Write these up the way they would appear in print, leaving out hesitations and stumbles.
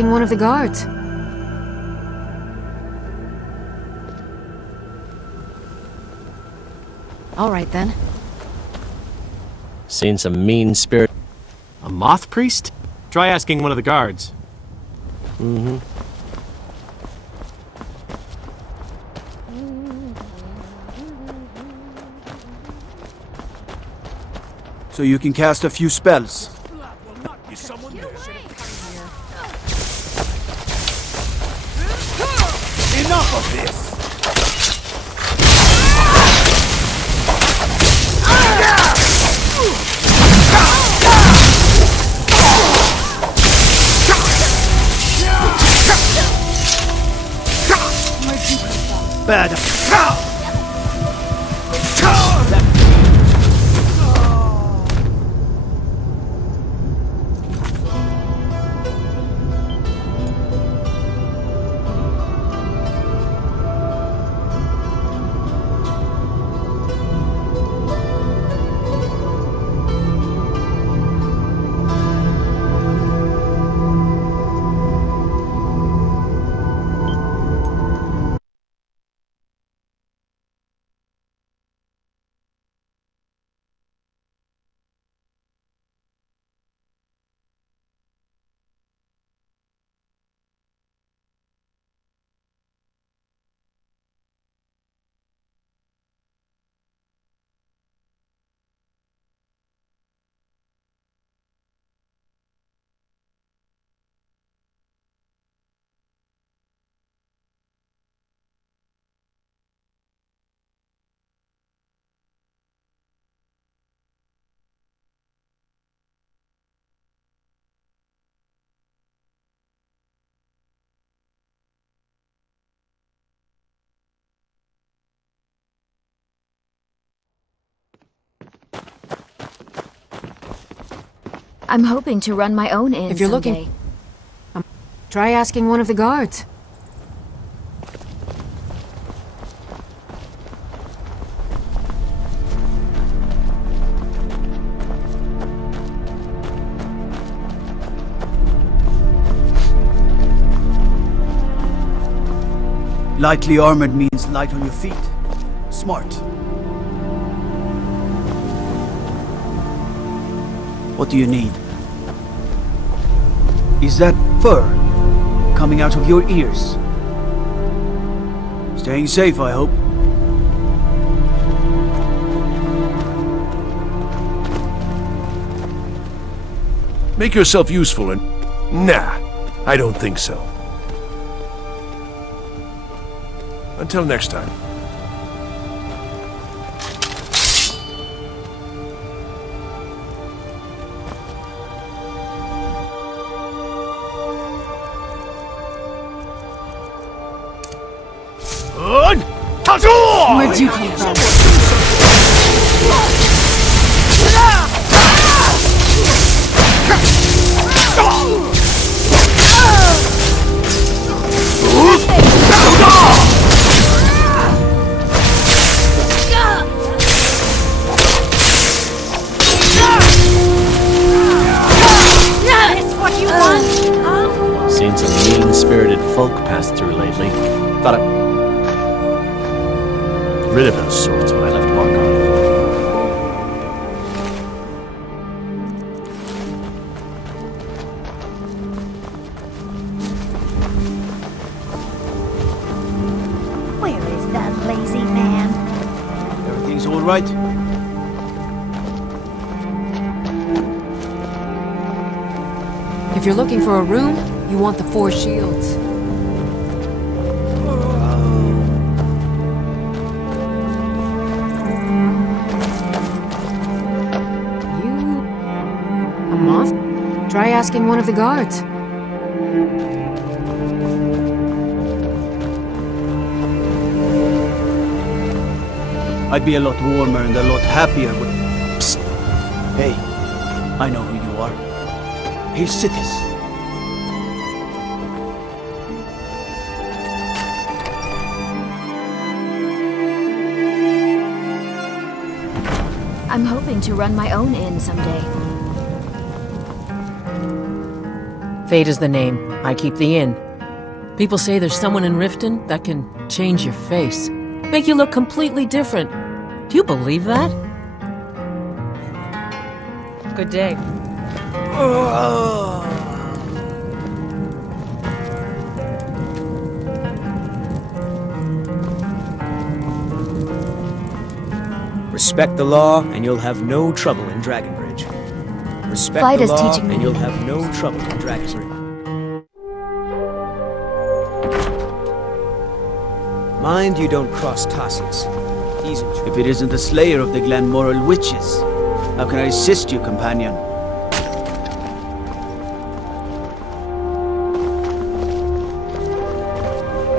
asking one of the guards. All right, then. Seen some mean spirit. A moth priest? Try asking one of the guards. Mm-hmm. So you can cast a few spells. Enough of this! Bad. I'm hoping to run my own inn If you're someday. looking, try asking one of the guards. Lightly armored means light on your feet. Smart. What do you need? Is that fur coming out of your ears? Staying safe, I hope. Make yourself useful and... Nah, I don't think so. Until next time. Where'd you come from? Seen some mean-spirited folk pass through lately. Thought I... rid of those sorts when I left Dawnguard. Where is that lazy man? Everything's all right? If you're looking for a room, you want the 4 shields. Try asking one of the guards. I'd be a lot warmer and a lot happier with... Psst. Hey, I know who you are. Hey, cities. I'm hoping to run my own inn someday. Fate is the name. I keep the inn. People say there's someone in Riften that can change your face. Make you look completely different. Do you believe that? Good day. Respect the law, and you'll have no trouble in Dragonbridge. Respect Fight the is law, teaching me. and you'll have no trouble in Dragonbridge. Mind you don't cross Tassius. If it isn't the slayer of the Glenmoral witches, how can I assist you, companion?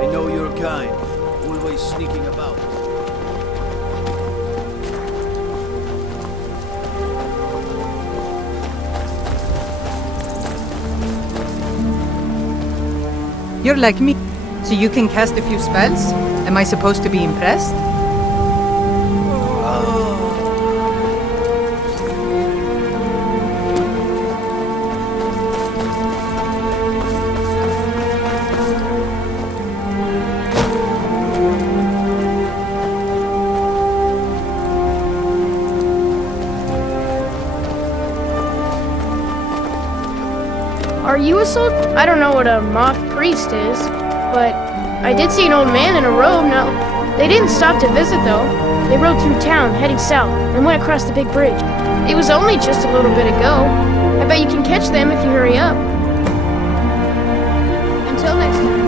I know your kind, always sneaking about. You're like me, so you can cast a few spells? Am I supposed to be impressed? Are you a soldier? I don't know what a moth priest is, but I did see an old man in a robe. Now, they didn't stop to visit though. They rode through town, heading south, and went across the big bridge. It was only just a little bit ago. I bet you can catch them if you hurry up. Until next time.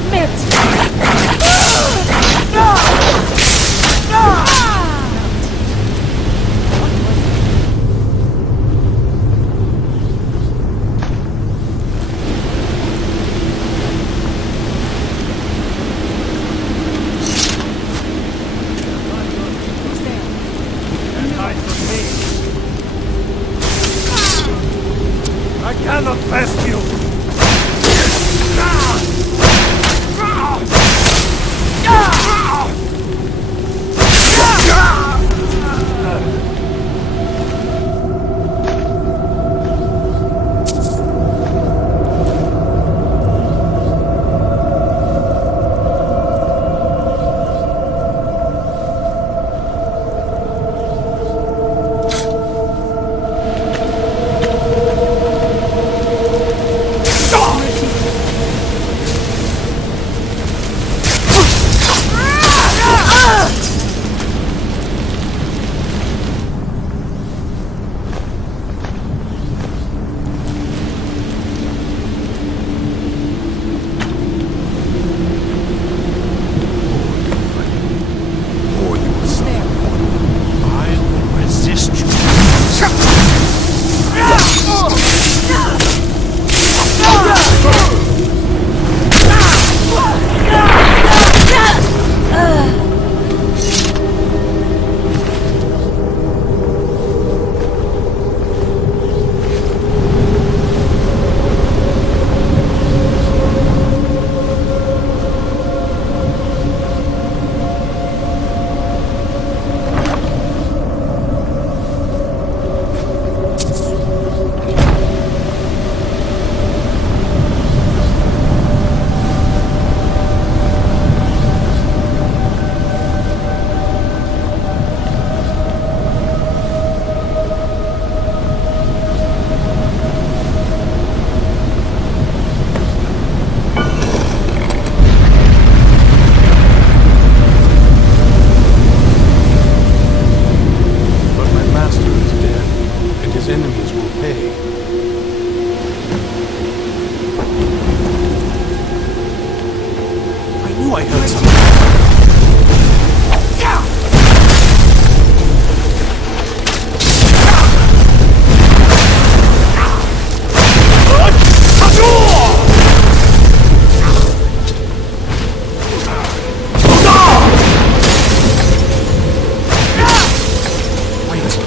submit! I cannot pass you!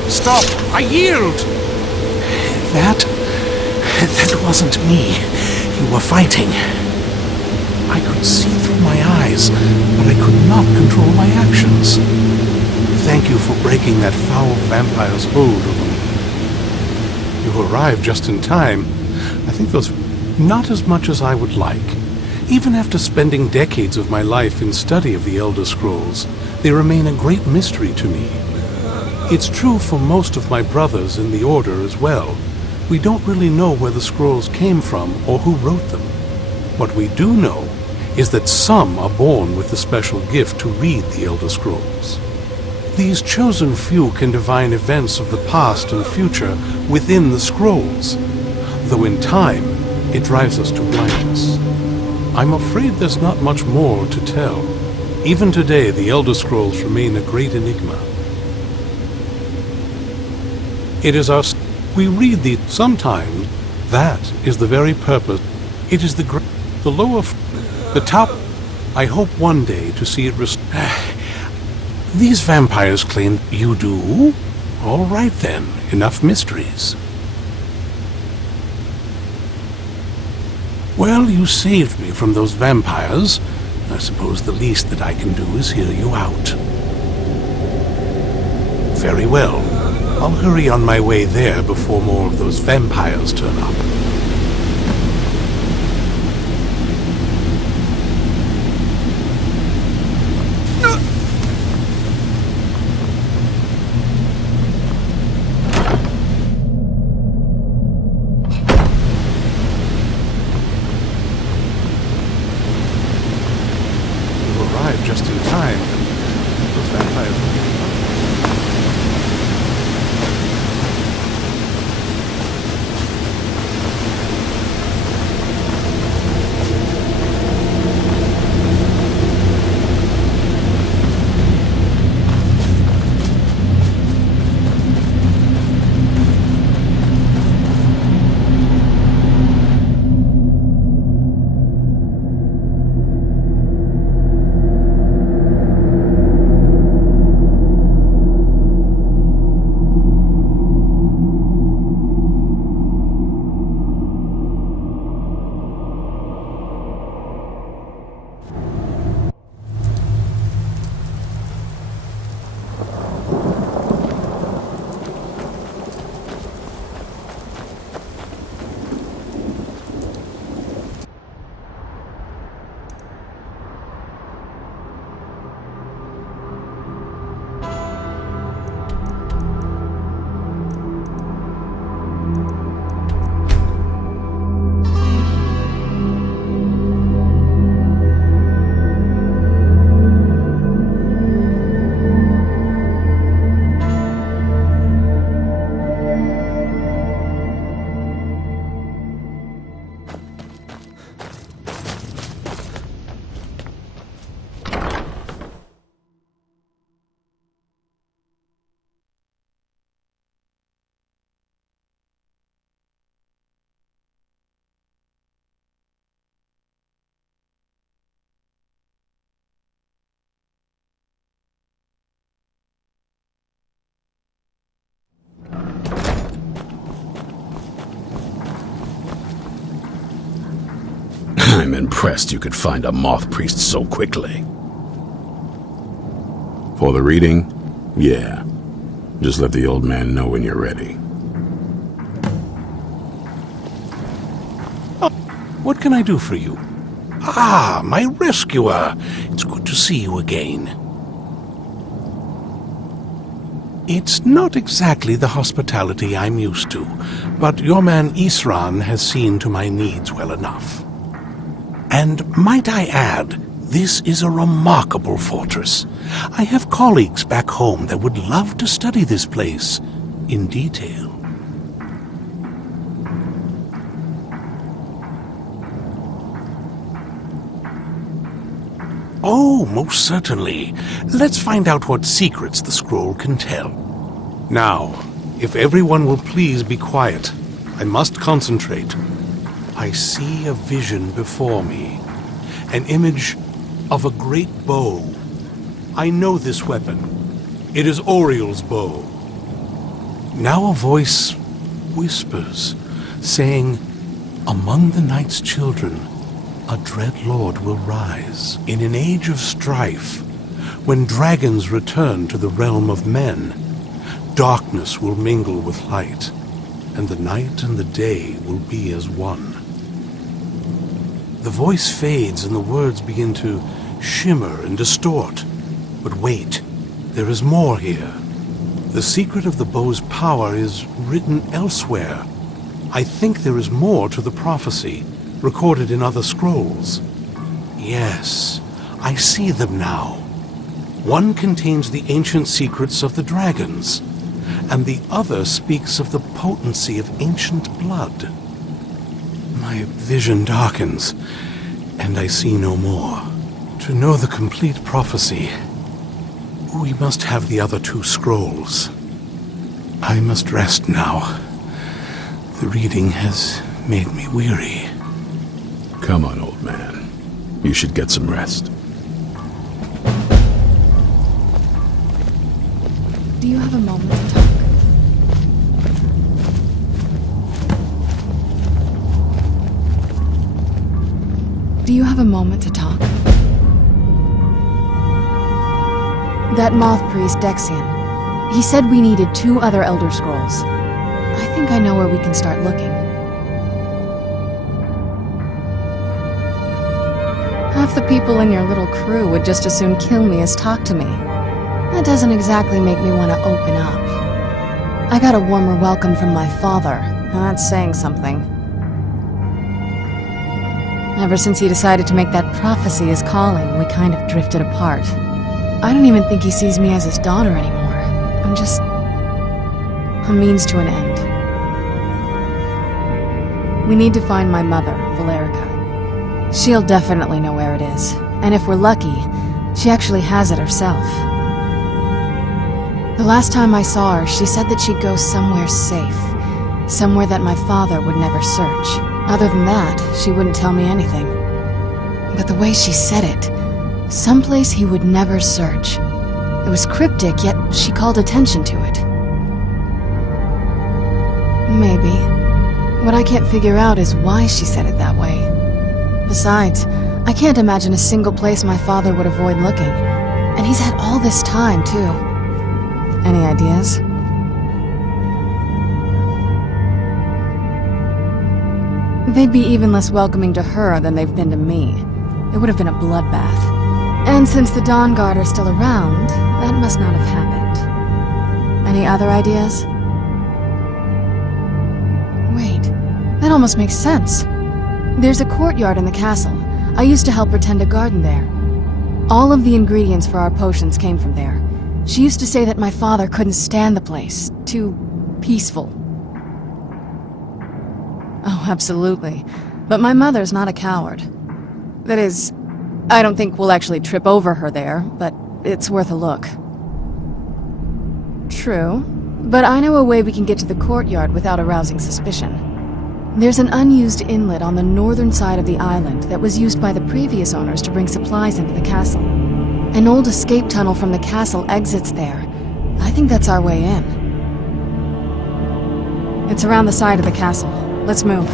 Stop! I yield! That wasn't me. You were fighting. I could see through my eyes, but I could not control my actions. Thank you for breaking that foul vampire's hold over me. You arrived just in time. I think those... not as much as I would like. Even after spending decades of my life in study of the Elder Scrolls, they remain a great mystery to me. It's true for most of my brothers in the Order as well. We don't really know where the scrolls came from or who wrote them. What we do know is that some are born with the special gift to read the Elder Scrolls. These chosen few can divine events of the past and future within the scrolls, though in time it drives us to blindness. I'm afraid there's not much more to tell. Even today, the Elder Scrolls remain a great enigma. It is us. We read these sometimes. That is the very purpose. It is the lower, the top. I hope one day to see it These vampires claim you do? All right then, enough mysteries. Well, you saved me from those vampires. I suppose the least that I can do is hear you out. Very well. I'll hurry on my way there before more of those vampires turn up. You arrived just in time. Those vampires will get up. I'm impressed you could find a moth priest so quickly. For the reading? Yeah. Just let the old man know when you're ready. What can I do for you? Ah, my rescuer. It's good to see you again. It's not exactly the hospitality I'm used to, but your man Isran has seen to my needs well enough. And might I add, this is a remarkable fortress. I have colleagues back home that would love to study this place in detail. Oh, most certainly. Let's find out what secrets the scroll can tell. Now, if everyone will please be quiet, I must concentrate. I see a vision before me, an image of a great bow. I know this weapon. It is Oriel's bow. Now a voice whispers, saying, "Among the night's children, a dread lord will rise. In an age of strife, when dragons return to the realm of men, darkness will mingle with light, and the night and the day will be as one." The voice fades and the words begin to shimmer and distort. But wait, there is more here. The secret of the bow's power is written elsewhere. I think there is more to the prophecy, recorded in other scrolls. Yes, I see them now. One contains the ancient secrets of the dragons, and the other speaks of the potency of ancient blood. My vision darkens, and I see no more. To know the complete prophecy, we must have the other two scrolls. I must rest now. The reading has made me weary. Come on, old man. You should get some rest. Do you have a moment to talk? Do you have a moment to talk? That moth priest, Dexian. He said we needed 2 other Elder Scrolls. I think I know where we can start looking. Half the people in your little crew would just as soon kill me as talk to me. That doesn't exactly make me want to open up. I got a warmer welcome from my father, and that's saying something. Ever since he decided to make that prophecy his calling, we kind of drifted apart. I don't even think he sees me as his daughter anymore. I'm just a means to an end. We need to find my mother, Valerica. She'll definitely know where it is, and if we're lucky, she actually has it herself. The last time I saw her, she said that she'd go somewhere safe, somewhere that my father would never search. Other than that, she wouldn't tell me anything. But the way she said it, someplace he would never search. It was cryptic, yet she called attention to it. Maybe. What I can't figure out is why she said it that way. Besides, I can't imagine a single place my father would avoid looking. And he's had all this time, too. Any ideas? They'd be even less welcoming to her than they've been to me. It would have been a bloodbath. And since the Dawnguard are still around, that must not have happened. Any other ideas? Wait, that almost makes sense. There's a courtyard in the castle. I used to help her tend a garden there. All of the ingredients for our potions came from there. She used to say that my father couldn't stand the place. Too peaceful. Oh, absolutely. But my mother's not a coward. That is, I don't think we'll actually trip over her there, but it's worth a look. True, but I know a way we can get to the courtyard without arousing suspicion. There's an unused inlet on the northern side of the island that was used by the previous owners to bring supplies into the castle. An old escape tunnel from the castle exits there. I think that's our way in. It's around the side of the castle. Let's move.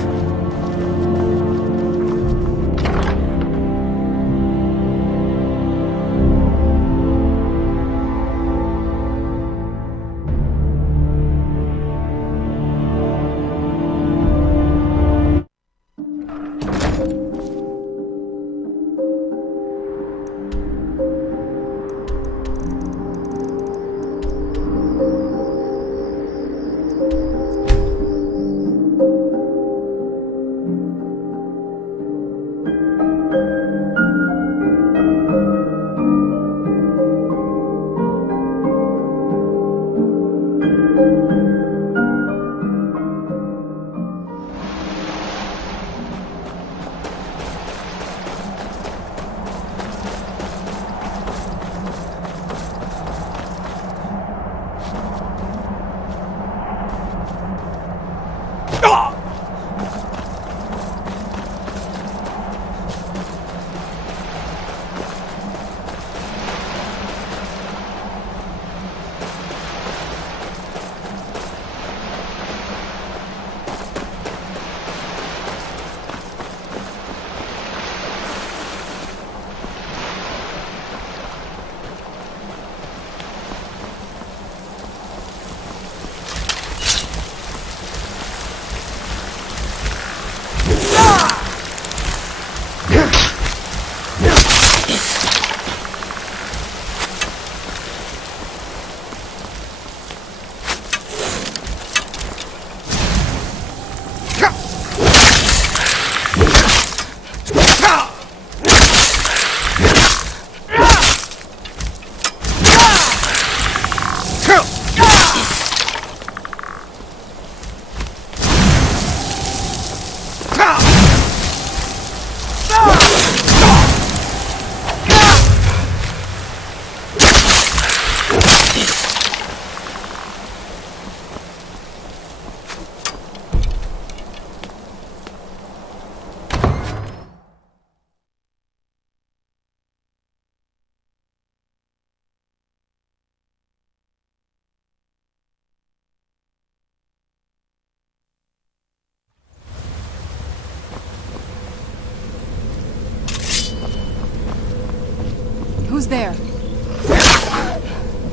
Who's there?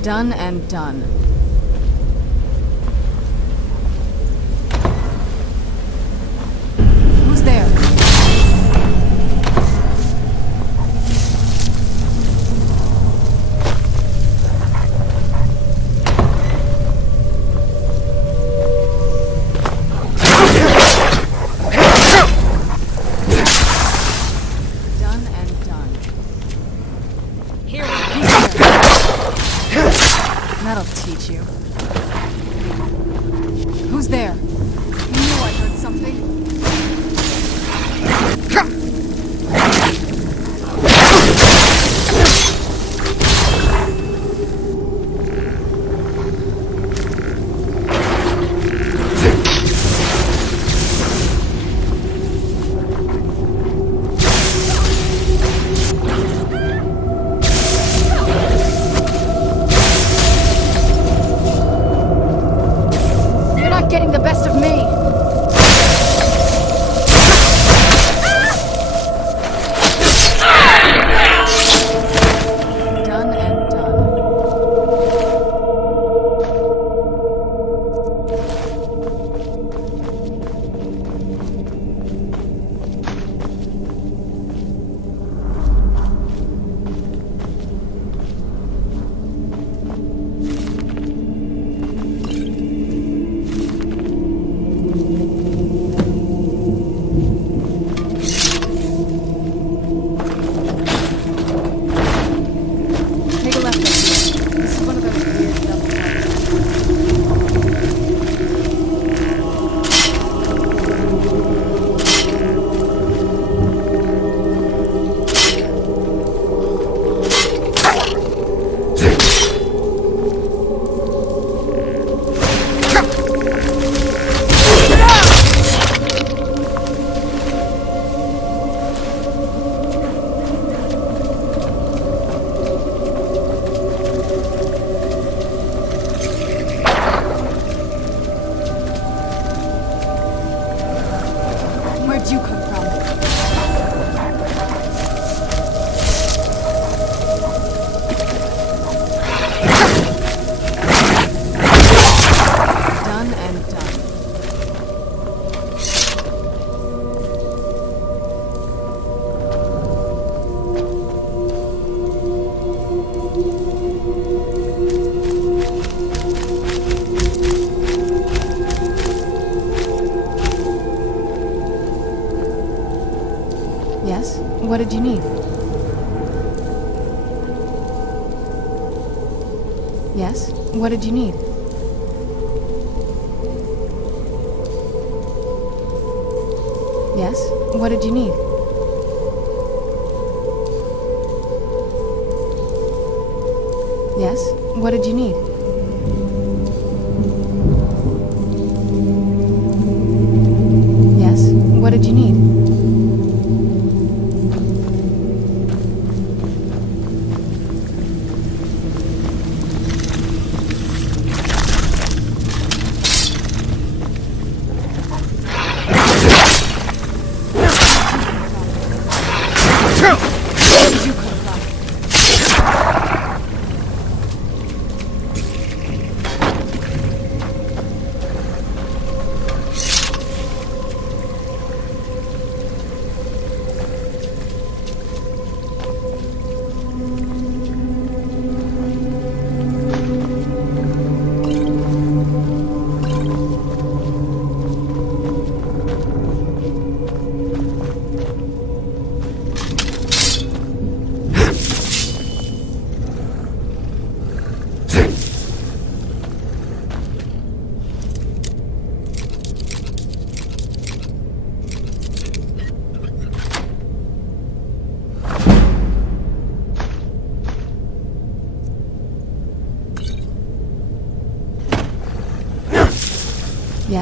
Done and done. Who's there? That'll teach you. Who's there? You knew I heard something. Getting the best of me. Done and done. Where'd you come from? Done and done. Yes? What did you need? Yes? What did you need? Yes? What did you need? Yes? What did you need? Yes? What did you need?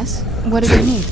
Yes? What did you need?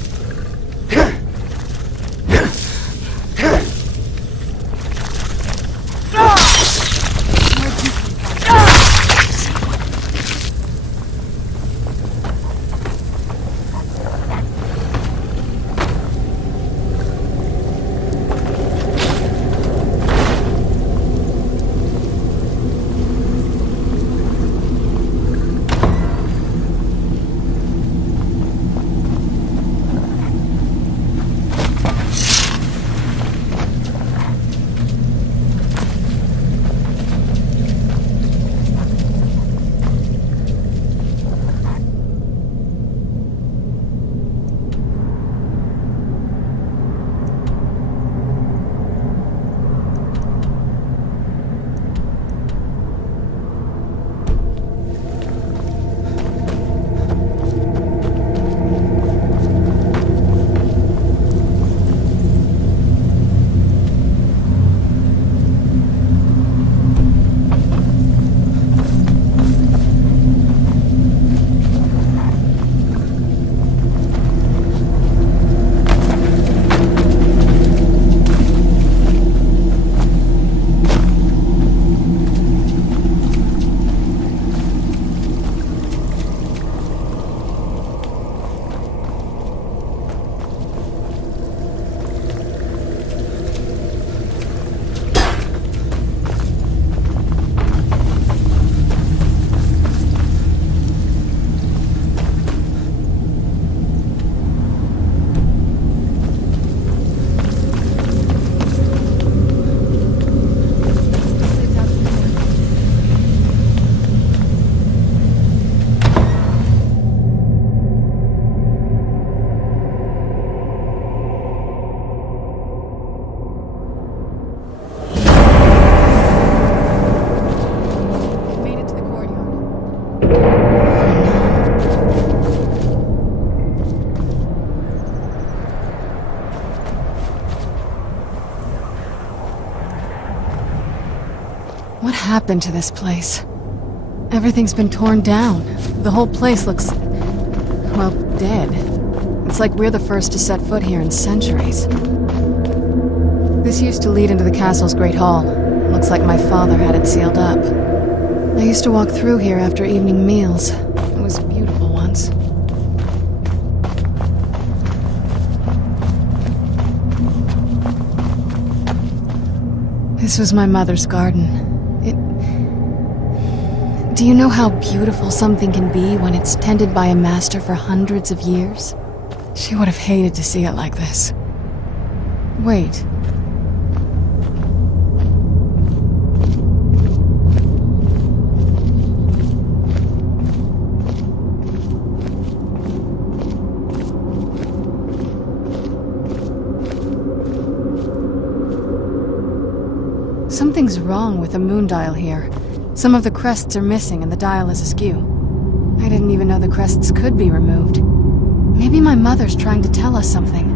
What happened to this place? Everything's been torn down. The whole place looks, well, dead. It's like we're the first to set foot here in centuries. This used to lead into the castle's great hall. Looks like my father had it sealed up. I used to walk through here after evening meals. It was beautiful once. This was my mother's garden. Do you know how beautiful something can be when it's tended by a master for hundreds of years? She would have hated to see it like this. Wait. Something's wrong with the moon dial here. Some of the crests are missing and the dial is askew. I didn't even know the crests could be removed. Maybe my mother's trying to tell us something.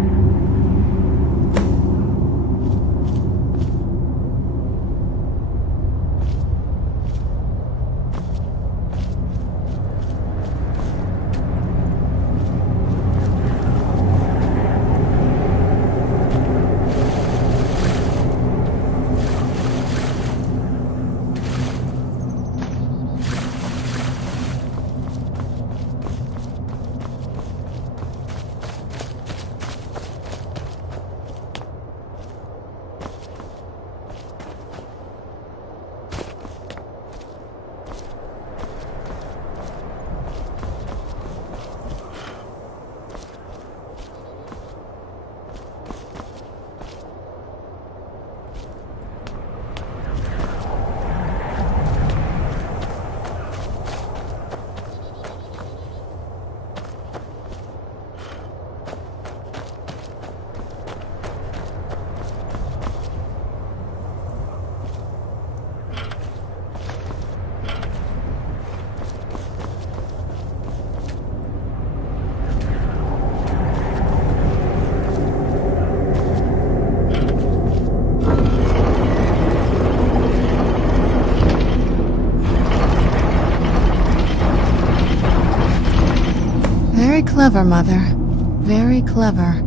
Clever, Mother. Very clever.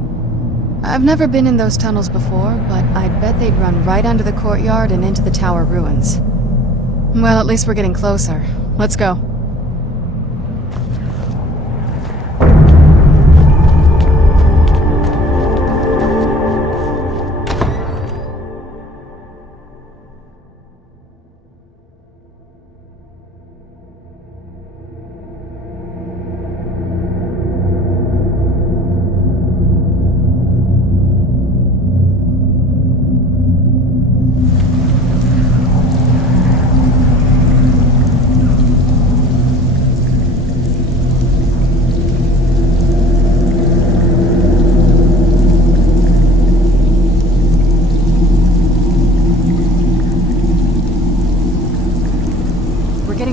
I've never been in those tunnels before, but I'd bet they'd run right under the courtyard and into the tower ruins. Well, at least we're getting closer. Let's go.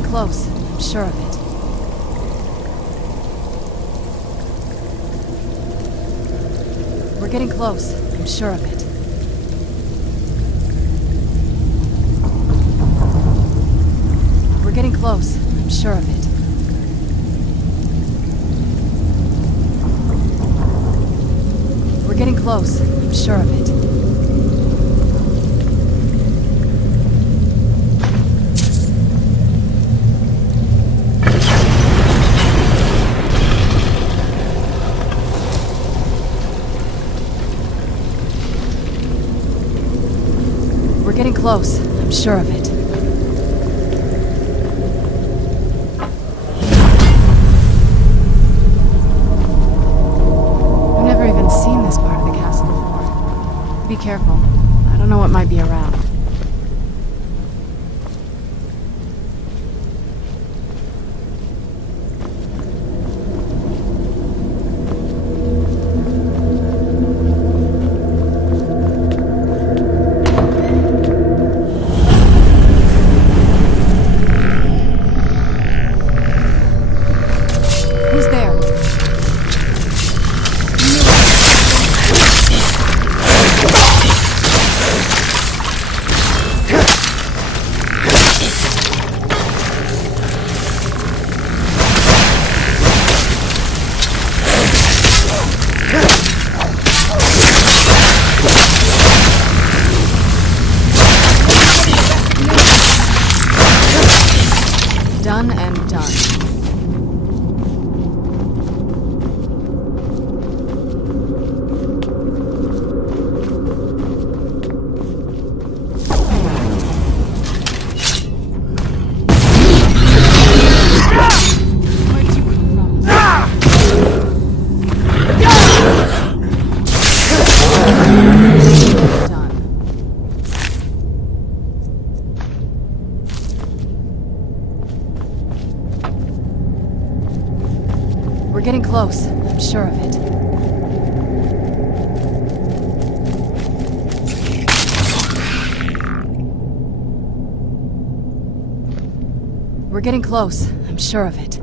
Close. I'm sure of it. We're getting close. I'm sure of it. We're getting close. I'm sure of it. We're getting close. I'm sure of it. Getting close. I'm sure of it. I've never even seen this part of the castle before. Be careful. I don't know what might be around. Done and done. We're getting close. I'm sure of it. We're getting close. I'm sure of it.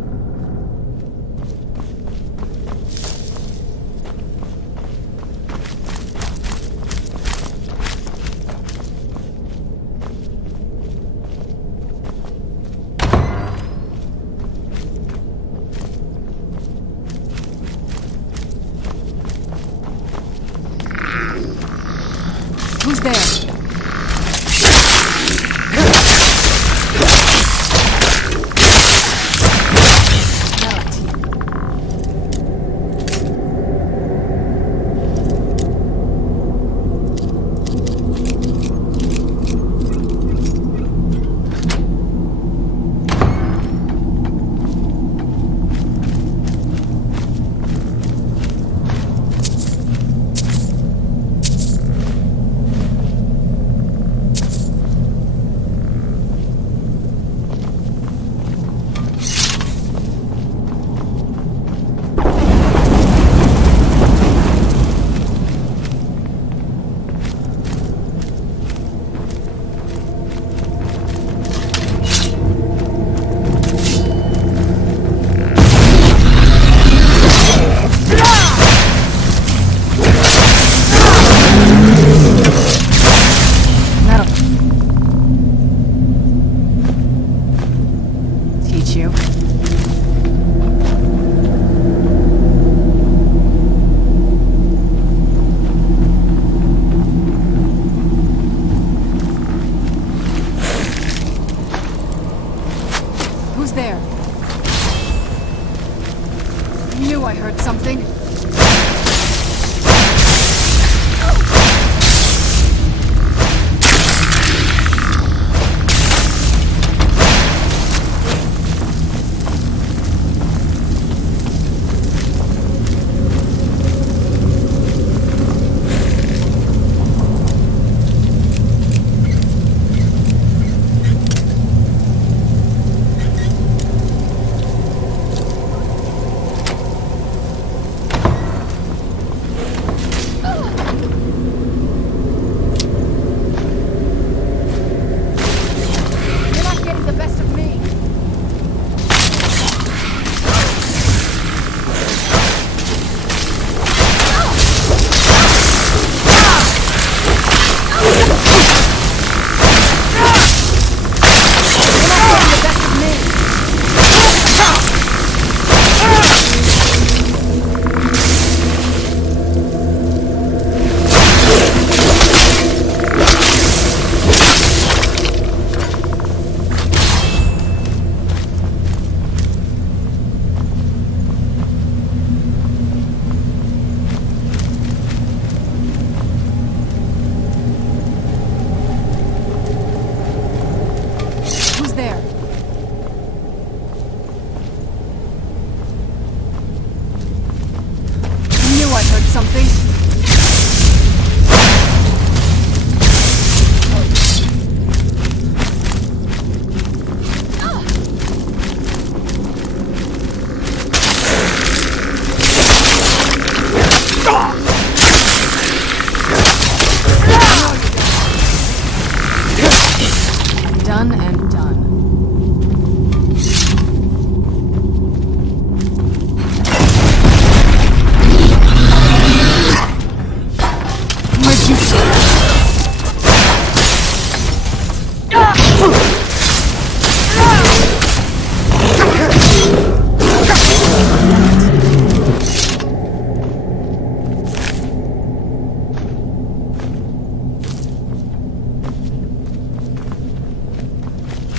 Who's there?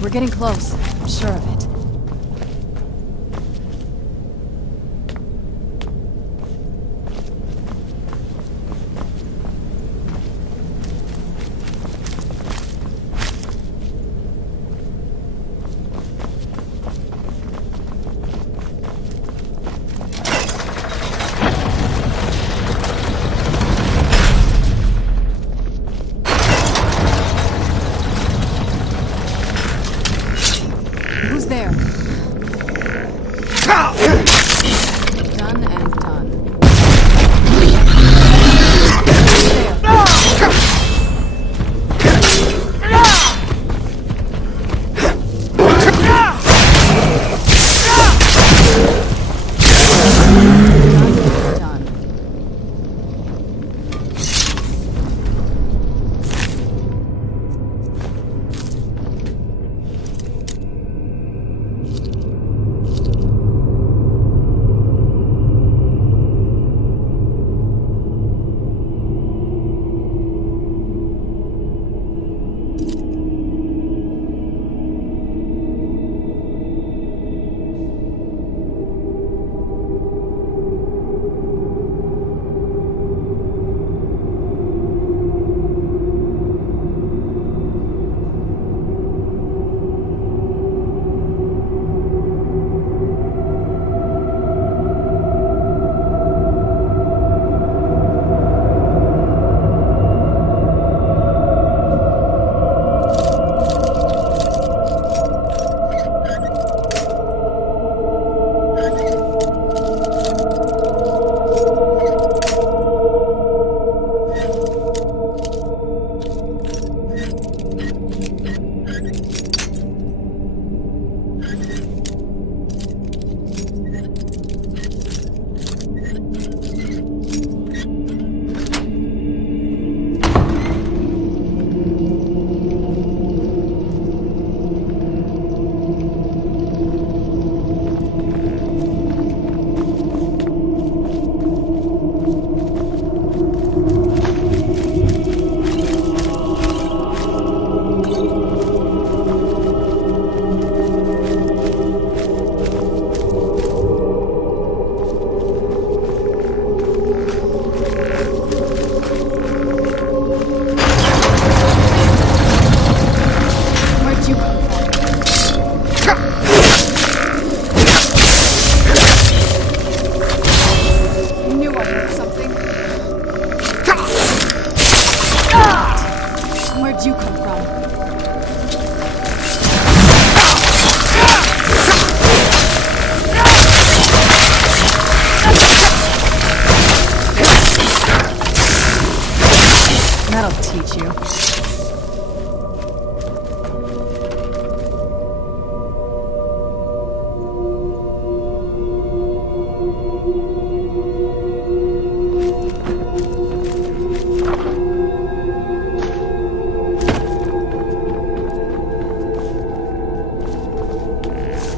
We're getting close. I'm sure of it. Who's there? Done and done.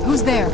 Who's there?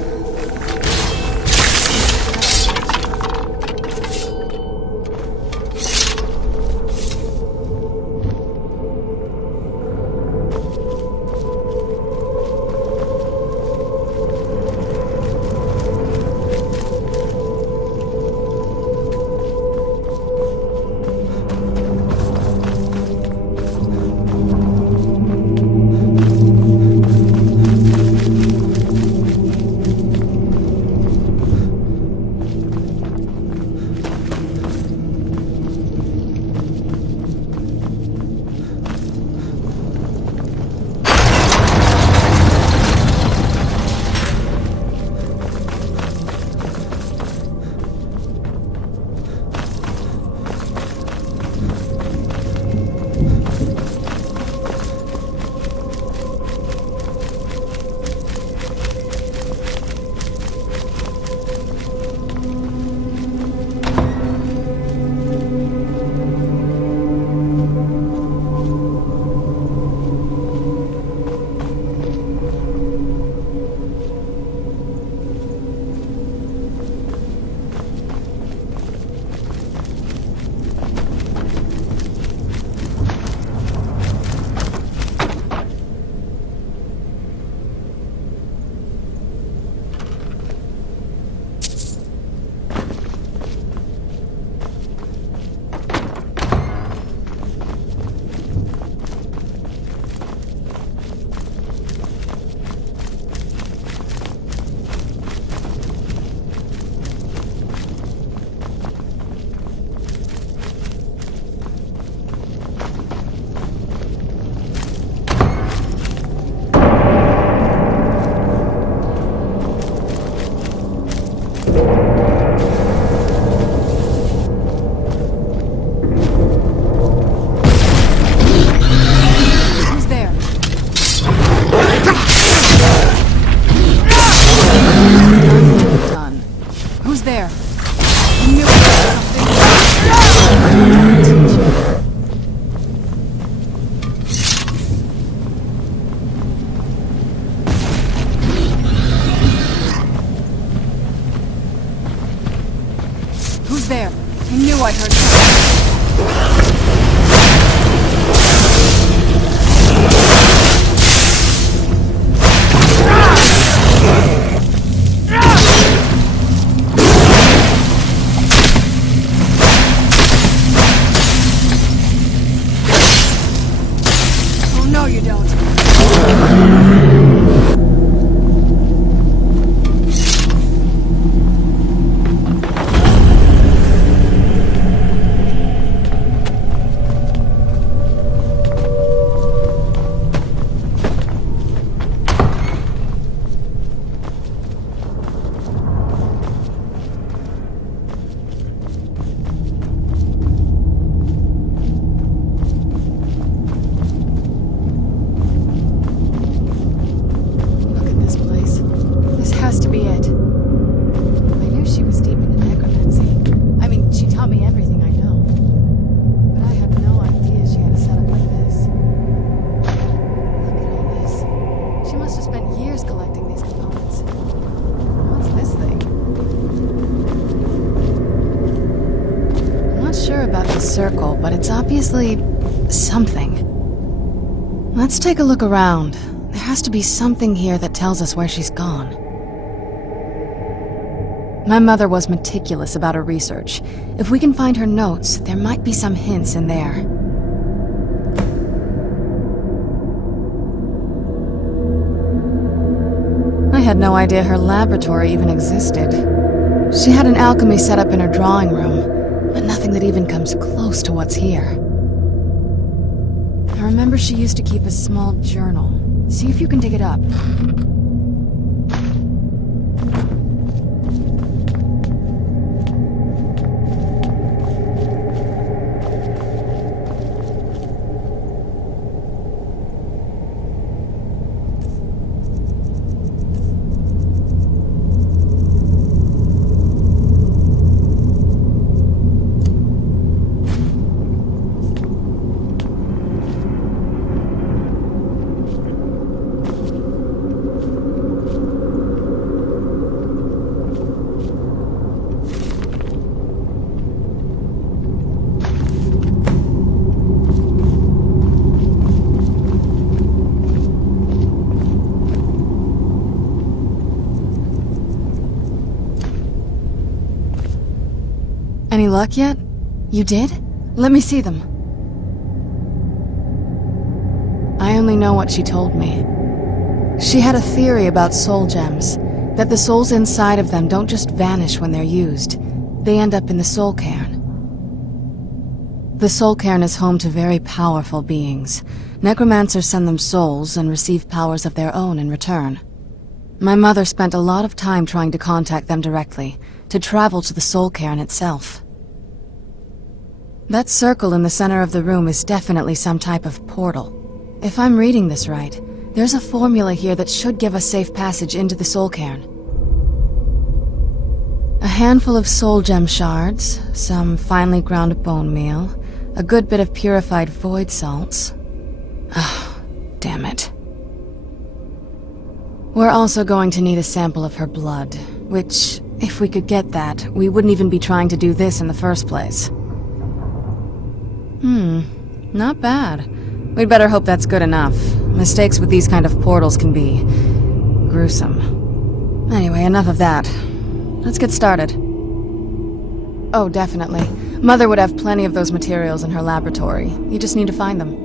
No, you don't. Circle, but it's obviously something. Let's take a look around. There has to be something here that tells us where she's gone. My mother was meticulous about her research. If we can find her notes, there might be some hints in there. I had no idea her laboratory even existed. She had an alchemy set up in her drawing room, but nothing that even comes close to what's here. I remember she used to keep a small journal. See if you can dig it up. Any luck yet? You did? Let me see them. I only know what she told me. She had a theory about soul gems, that the souls inside of them don't just vanish when they're used. They end up in the soul cairn. The soul cairn is home to very powerful beings. Necromancers send them souls and receive powers of their own in return. My mother spent a lot of time trying to contact them directly, to travel to the soul cairn itself. That circle in the center of the room is definitely some type of portal. If I'm reading this right, there's a formula here that should give us safe passage into the soul cairn. A handful of soul gem shards, some finely ground bone meal, a good bit of purified void salts. Ah, damn it. We're also going to need a sample of her blood, which, if we could get that, we wouldn't even be trying to do this in the first place. Not bad. We'd better hope that's good enough. Mistakes with these kind of portals can be gruesome. Anyway, enough of that. Let's get started. Oh, definitely. Mother would have plenty of those materials in her laboratory. You just need to find them.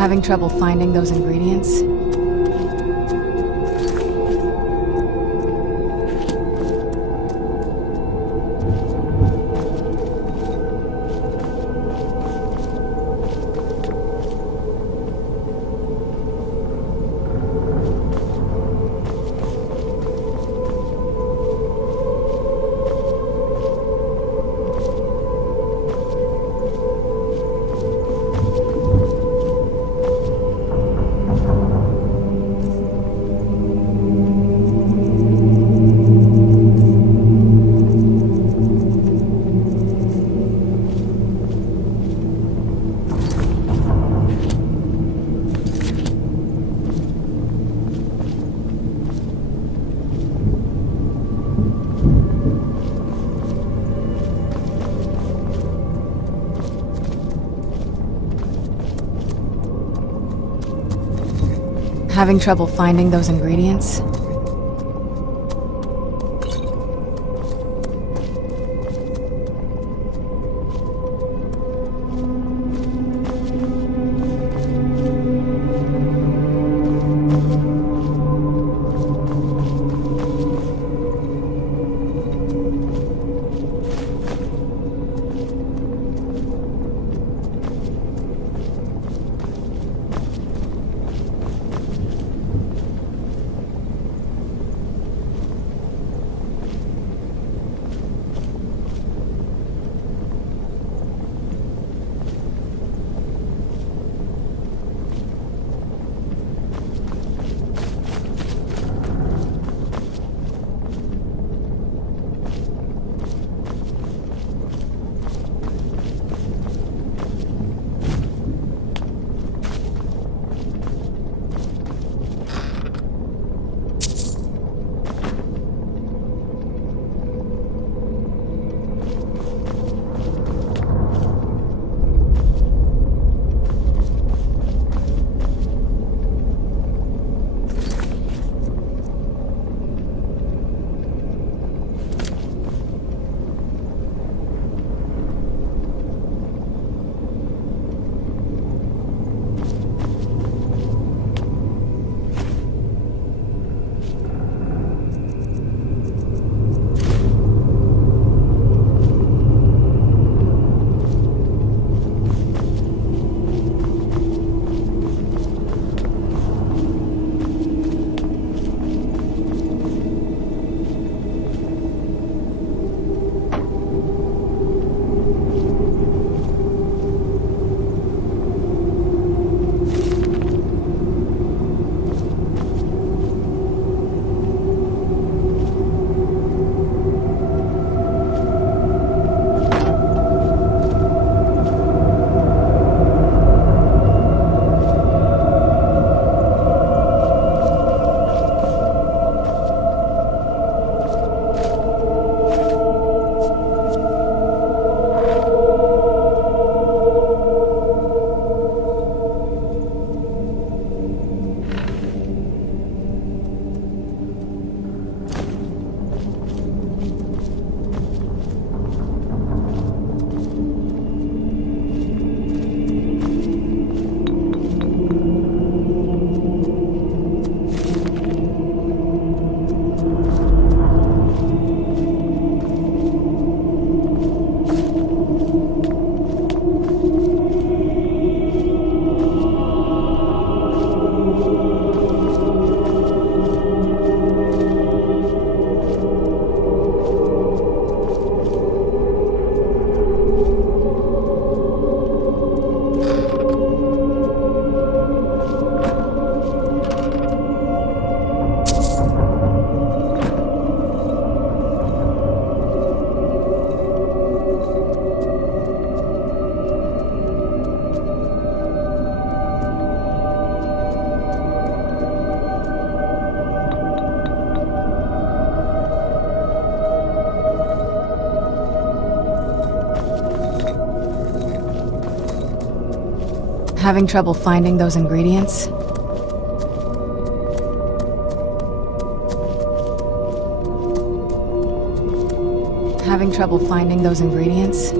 Having trouble finding those ingredients? Having trouble finding those ingredients? Having trouble finding those ingredients? Having trouble finding those ingredients?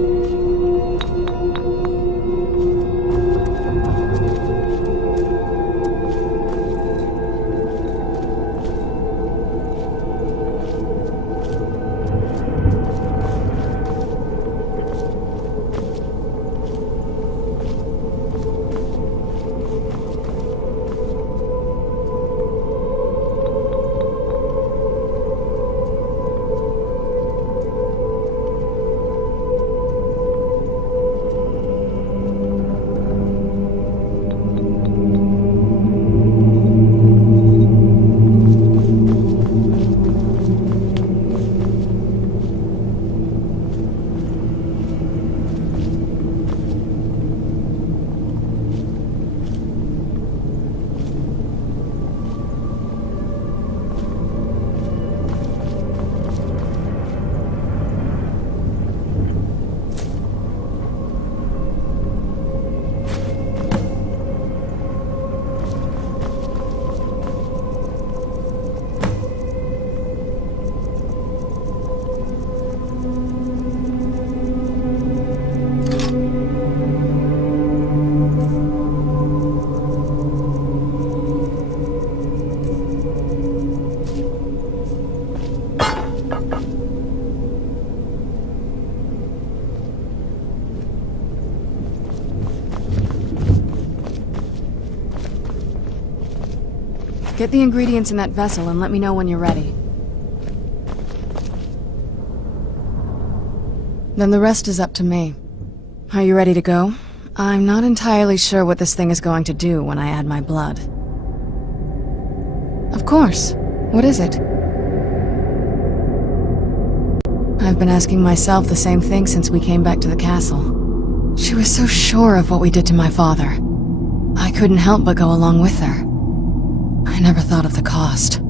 Get the ingredients in that vessel and let me know when you're ready. Then the rest is up to me. Are you ready to go? I'm not entirely sure what this thing is going to do when I add my blood. Of course. What is it? I've been asking myself the same thing since we came back to the castle. She was so sure of what we did to my father. I couldn't help but go along with her. I never thought of the cost.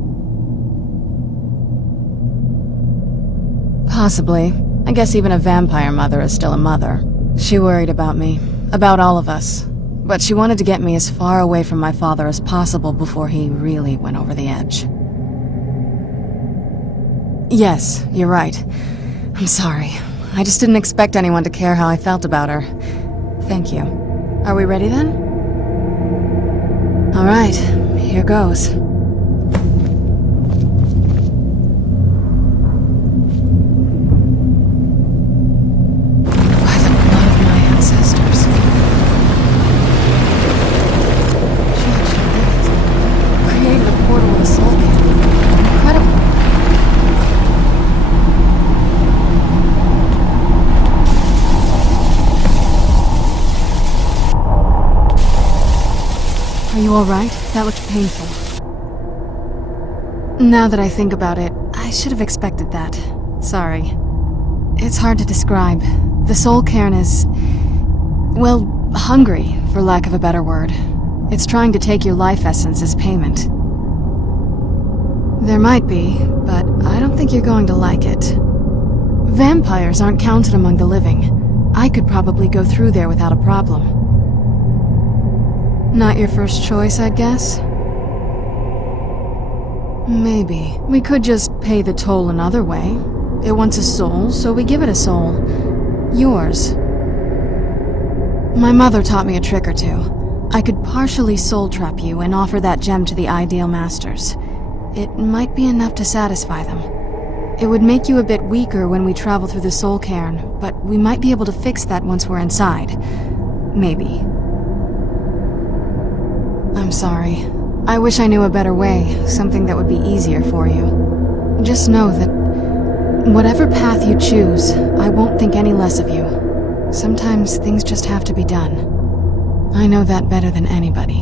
Possibly. I guess even a vampire mother is still a mother. She worried about me, about all of us. But she wanted to get me as far away from my father as possible before he really went over the edge. Yes, you're right. I'm sorry. I just didn't expect anyone to care how I felt about her. Thank you. Are we ready then? All right, here goes. Are you alright? That looked painful. Now that I think about it, I should have expected that. Sorry. It's hard to describe. The soul cairn is... well, hungry, for lack of a better word. It's trying to take your life essence as payment. There might be, but I don't think you're going to like it. Vampires aren't counted among the living. I could probably go through there without a problem. Not your first choice, I'd guess? Maybe. We could just pay the toll another way. It wants a soul, so we give it a soul. Yours. My mother taught me a trick or two. I could partially soul trap you and offer that gem to the ideal masters. It might be enough to satisfy them. It would make you a bit weaker when we travel through the soul cairn, but we might be able to fix that once we're inside. Maybe. I'm sorry. I wish I knew a better way, something that would be easier for you. Just know that whatever path you choose, I won't think any less of you. Sometimes things just have to be done. I know that better than anybody.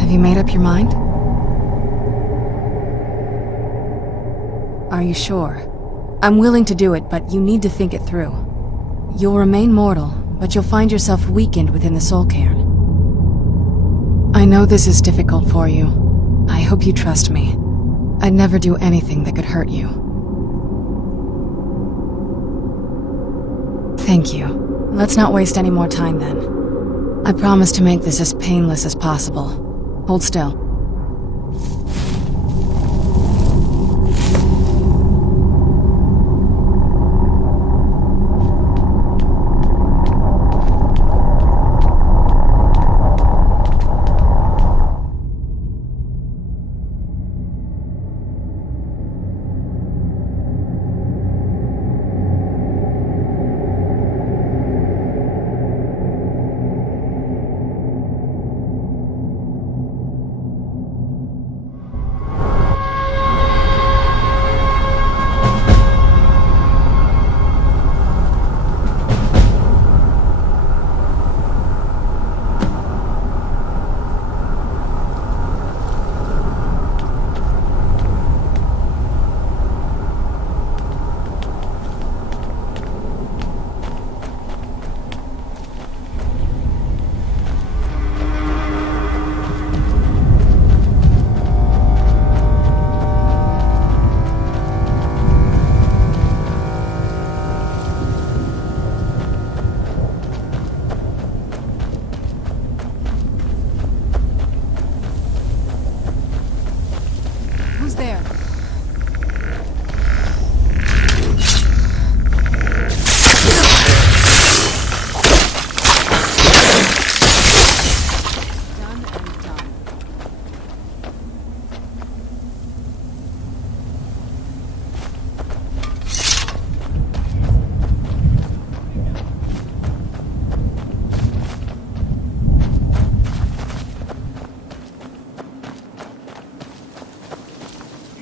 Have you made up your mind? Are you sure? I'm willing to do it, but you need to think it through. You'll remain mortal, but you'll find yourself weakened within the soul cairn. I know this is difficult for you. I hope you trust me. I'd never do anything that could hurt you. Thank you. Let's not waste any more time then. I promise to make this as painless as possible. Hold still.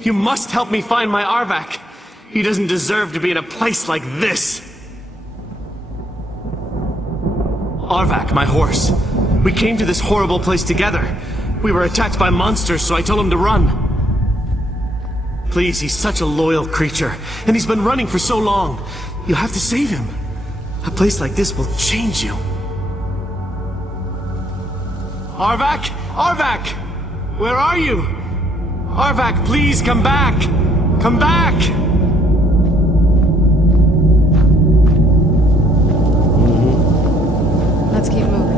You must help me find my Arvak. He doesn't deserve to be in a place like this. Arvak, my horse. We came to this horrible place together. We were attacked by monsters, so I told him to run. Please, he's such a loyal creature, and he's been running for so long. You have to save him. A place like this will change you. Arvak! Arvak! Where are you? Arvak, please come back! Come back! Let's keep moving.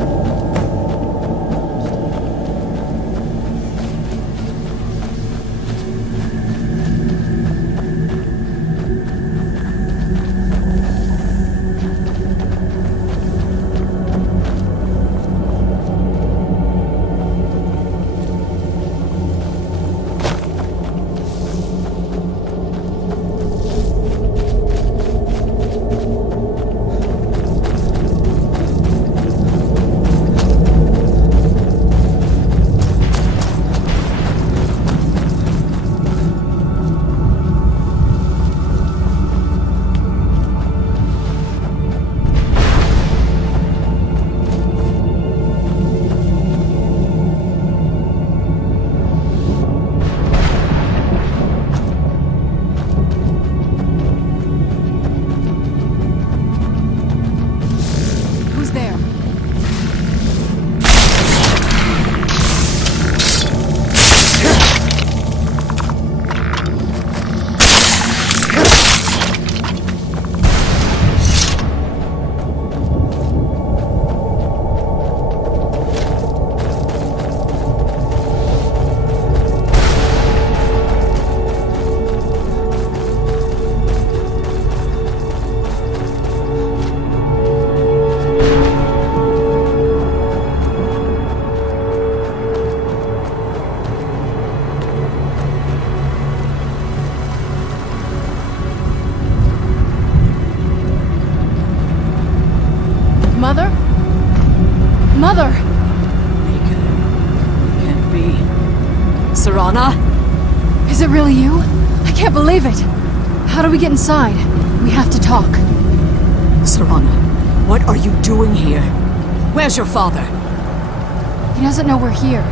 Mother? Mother! It can't be. Serana? Is it really you? I can't believe it! How do we get inside? We have to talk. Serana, what are you doing here? Where's your father? He doesn't know we're here.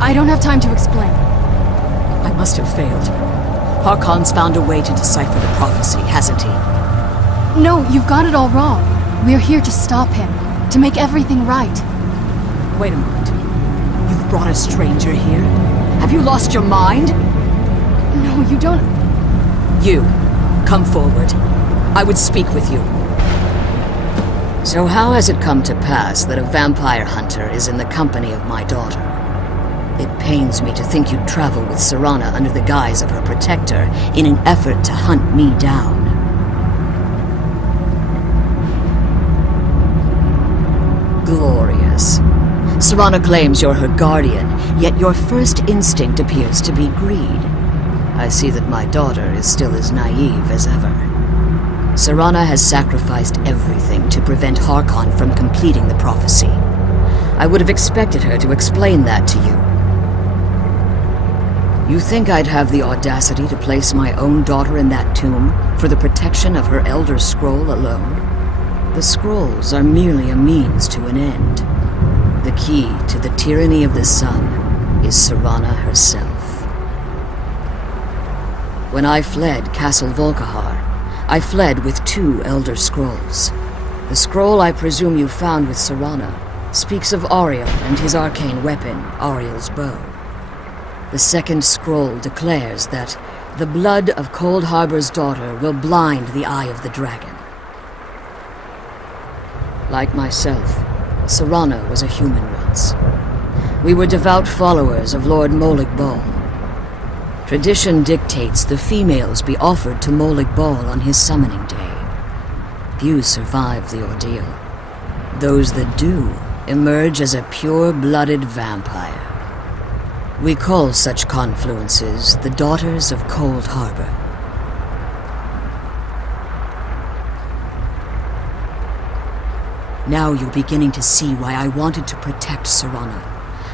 I don't have time to explain. I must have failed. Harkon's found a way to decipher the prophecy, hasn't he? No, you've got it all wrong. We're here to stop him, to make everything right. Wait a moment. You've brought a stranger here? Have you lost your mind? No, you don't... You, come forward. I would speak with you. So how has it come to pass that a vampire hunter is in the company of my daughter? It pains me to think you'd travel with Serana under the guise of her protector in an effort to hunt me down. Glorious. Serana claims you're her guardian, yet your first instinct appears to be greed. I see that my daughter is still as naive as ever. Serana has sacrificed everything to prevent Harkon from completing the prophecy. I would have expected her to explain that to you. You think I'd have the audacity to place my own daughter in that tomb for the protection of her Elder Scroll alone? The scrolls are merely a means to an end. The key to the tyranny of the sun is Serana herself. When I fled Castle Volkihar, I fled with 2 Elder Scrolls. The scroll I presume you found with Serana speaks of Ariel and his arcane weapon, Ariel's bow. The second scroll declares that the blood of Cold Harbor's daughter will blind the eye of the dragon. Like myself, Serana was a human once. We were devout followers of Lord Molig Bal. Tradition dictates the females be offered to Molig Bal on his summoning day. Few survive the ordeal. Those that do emerge as a pure-blooded vampire. We call such confluences the Daughters of Cold Harbor. Now you're beginning to see why I wanted to protect Serana,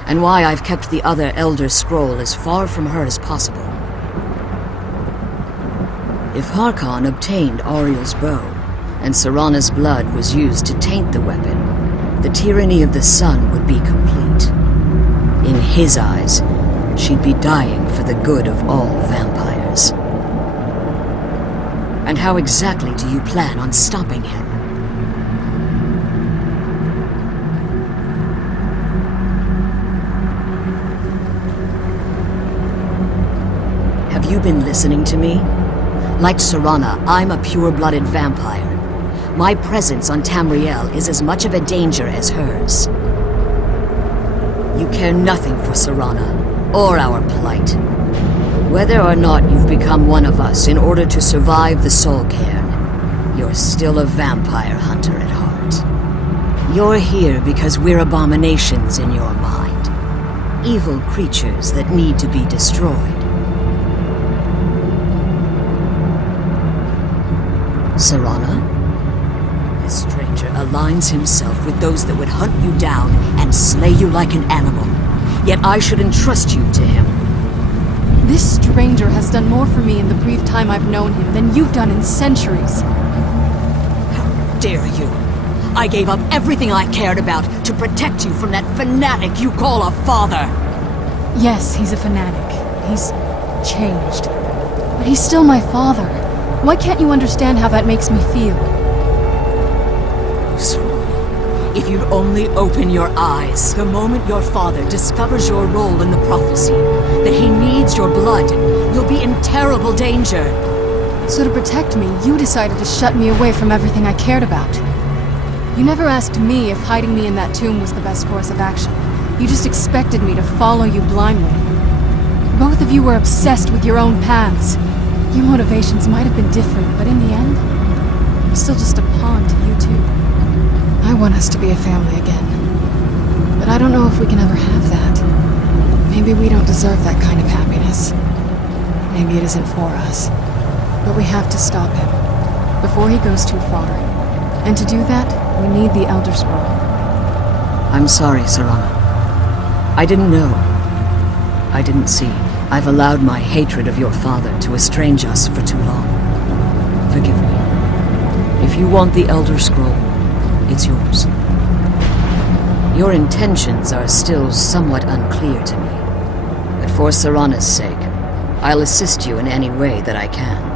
and why I've kept the other Elder Scroll as far from her as possible. If Harkon obtained Auriel's bow, and Serana's blood was used to taint the weapon, the tyranny of the sun would be complete. In his eyes, she'd be dying for the good of all vampires. And how exactly do you plan on stopping him? Have you been listening to me? Like Serana, I'm a pure-blooded vampire. My presence on Tamriel is as much of a danger as hers. You care nothing for Serana, or our plight. Whether or not you've become one of us in order to survive the Soul Cairn, you're still a vampire hunter at heart. You're here because we're abominations in your mind. Evil creatures that need to be destroyed. Serana? This stranger aligns himself with those that would hunt you down and slay you like an animal. Yet I should entrust you to him. This stranger has done more for me in the brief time I've known him than you've done in centuries. How dare you! I gave up everything I cared about to protect you from that fanatic you call a father! Yes, he's a fanatic. He's changed. But he's still my father. Why can't you understand how that makes me feel? Serana, if you'd only open your eyes. The moment your father discovers your role in the prophecy, that he needs your blood, you'll be in terrible danger. So to protect me, you decided to shut me away from everything I cared about. You never asked me if hiding me in that tomb was the best course of action. You just expected me to follow you blindly. Both of you were obsessed with your own paths. Your motivations might have been different, but in the end, I'm still just a pawn to you two. I want us to be a family again. But I don't know if we can ever have that. Maybe we don't deserve that kind of happiness. Maybe it isn't for us. But we have to stop him, before he goes too far. And to do that, we need the Elder Scroll. I'm sorry, Serana. I didn't know. I didn't see. I've allowed my hatred of your father to estrange us for too long. Forgive me. If you want the Elder Scroll, it's yours. Your intentions are still somewhat unclear to me. But for Serana's sake, I'll assist you in any way that I can.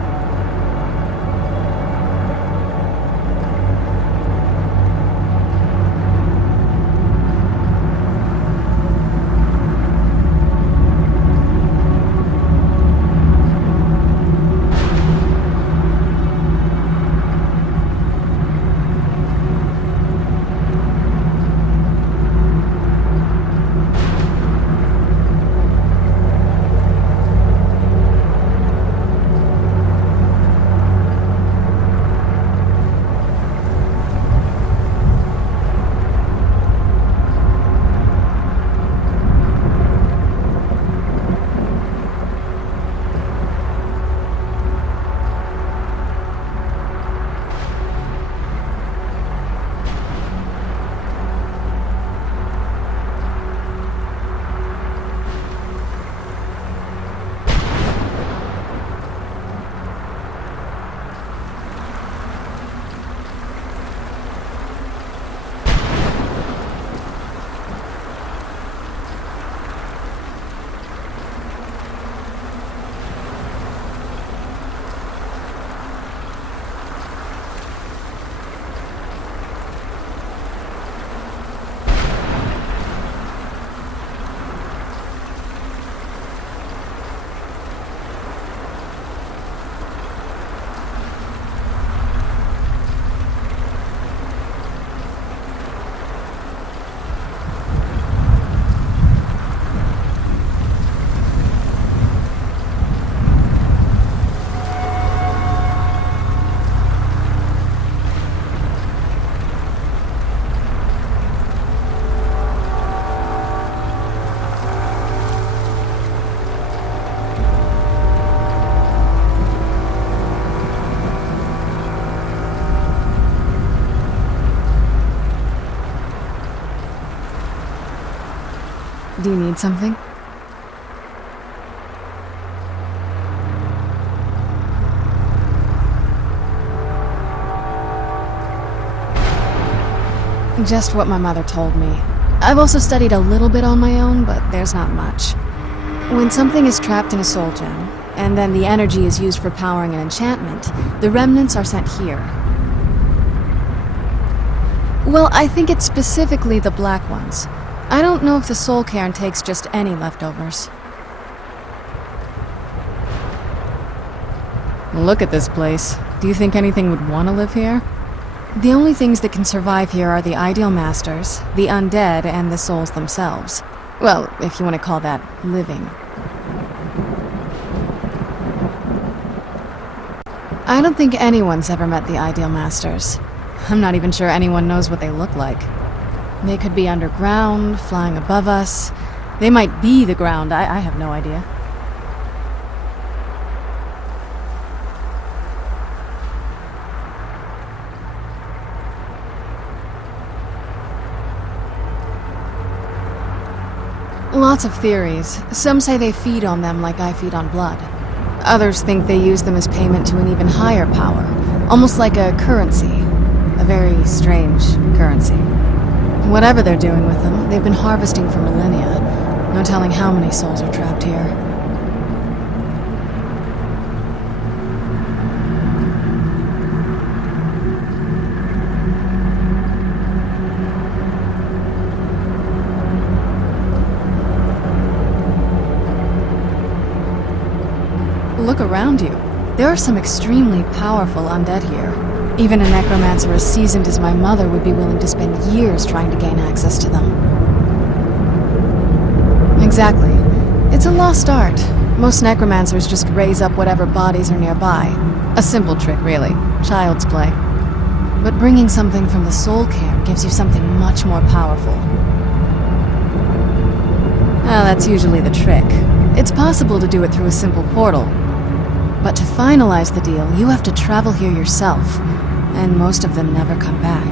Do you need something? Just what my mother told me. I've also studied a little bit on my own, but there's not much. When something is trapped in a soul gem, and then the energy is used for powering an enchantment, the remnants are sent here. Well, I think it's specifically the black ones. I don't know if the soul cairn takes just any leftovers. Look at this place. Do you think anything would want to live here? The only things that can survive here are the ideal masters, the undead, and the souls themselves. Well, if you want to call that living. I don't think anyone's ever met the ideal masters. I'm not even sure anyone knows what they look like. They could be underground, flying above us. They might be the ground, I have no idea. Lots of theories. Some say they feed on them like I feed on blood. Others think they use them as payment to an even higher power, almost like a currency. A very strange currency. Whatever they're doing with them, they've been harvesting for millennia. No telling how many souls are trapped here. Look around you. There are some extremely powerful undead here. Even a necromancer as seasoned as my mother would be willing to spend years trying to gain access to them. Exactly. It's a lost art. Most necromancers just raise up whatever bodies are nearby. A simple trick, really. Child's play. But bringing something from the soul cairn gives you something much more powerful. Well, that's usually the trick. It's possible to do it through a simple portal. But to finalize the deal, you have to travel here yourself, and most of them never come back.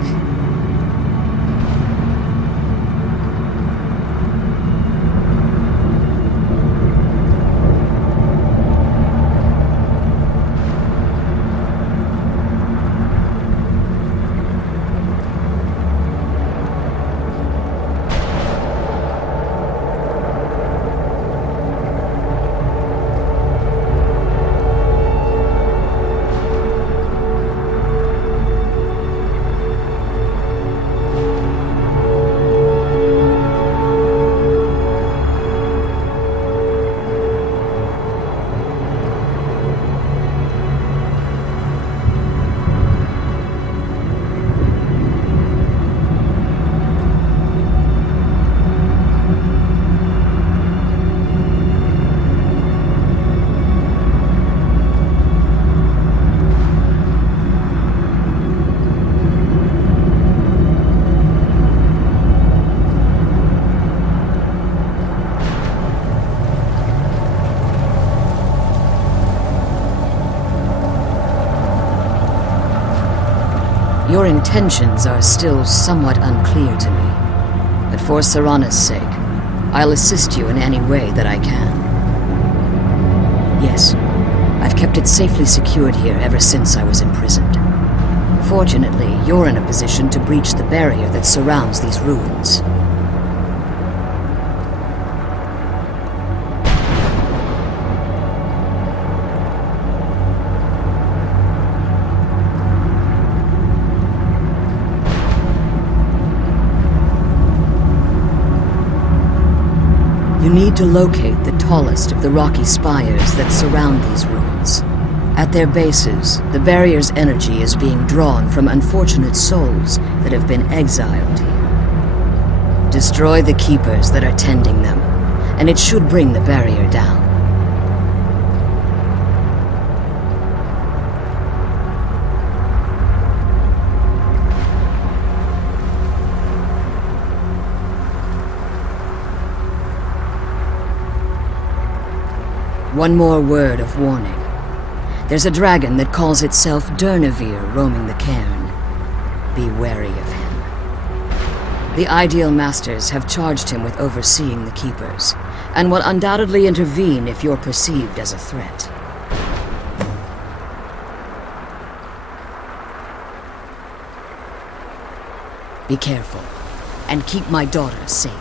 Your intentions are still somewhat unclear to me, but for Serana's sake, I'll assist you in any way that I can. Yes, I've kept it safely secured here ever since I was imprisoned. Fortunately, you're in a position to breach the barrier that surrounds these ruins. You need to locate the tallest of the rocky spires that surround these ruins. At their bases, the barrier's energy is being drawn from unfortunate souls that have been exiled here. Destroy the keepers that are tending them, and it should bring the barrier down. One more word of warning. There's a dragon that calls itself Durnavir roaming the cairn. Be wary of him. The Ideal Masters have charged him with overseeing the Keepers, and will undoubtedly intervene if you're perceived as a threat. Be careful, and keep my daughter safe.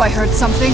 I heard something.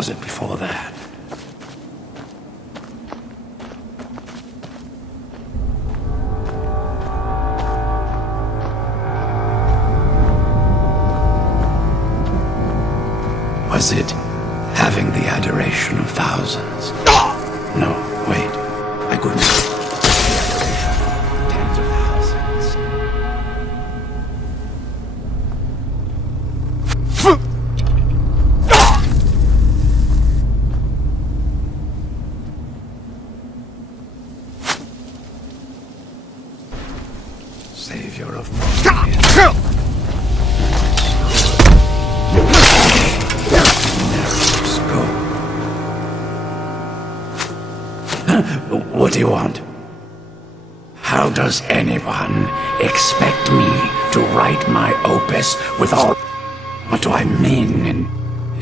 was it before that? Was it having the adoration of thousands? No, wait. I couldn't. The adoration of tens of thousands. Savior of What do you want? How does anyone expect me to write my opus with all... What do I mean? And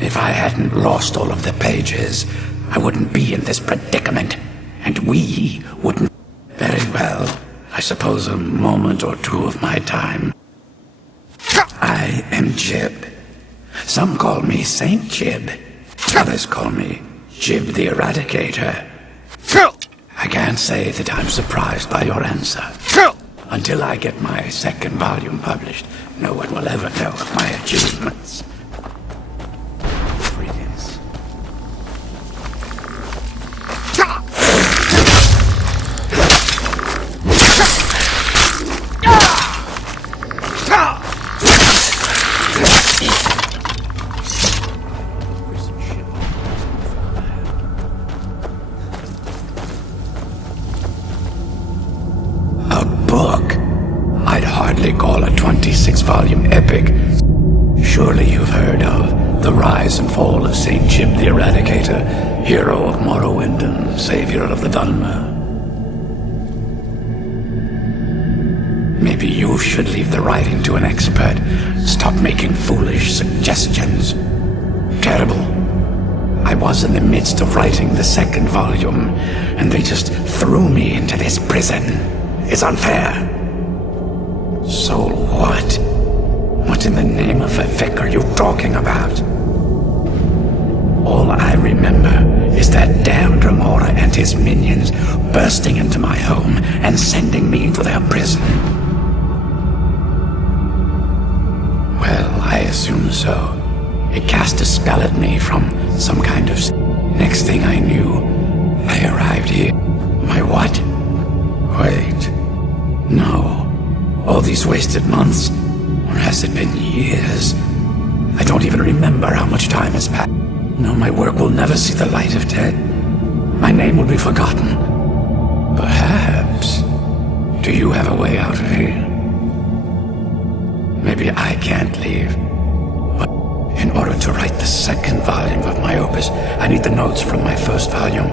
if I hadn't lost all of the pages, I wouldn't be in this predicament. And we wouldn't... Very well. I suppose a moment or two of my time. I am Jib. Some call me Saint Jib. Others call me Jib the Eradicator. I can't say that I'm surprised by your answer. Until I get my second volume published, no one will ever know of my achievements. Greetings. Call a 26-volume epic. Surely you've heard of the rise and fall of Saint Jib the Eradicator, hero of Morrowind and savior of the Dhalma. Maybe you should leave the writing to an expert. Stop making foolish suggestions. Terrible. I was in the midst of writing the second volume, and they just threw me into this prison. It's unfair. So what? What in the name of a Vic are you talking about? All I remember is that damn Dremora and his minions bursting into my home and sending me to their prison. Well, I assume so. It cast a spell at me from some kind of... Next thing I knew, I arrived here. My what? Wait. No. All these wasted months? Or has it been years? I don't even remember how much time has passed. No, my work will never see the light of day. My name will be forgotten. Perhaps. Do you have a way out of here? Maybe I can't leave. But in order to write the second volume of my opus, I need the notes from my first volume.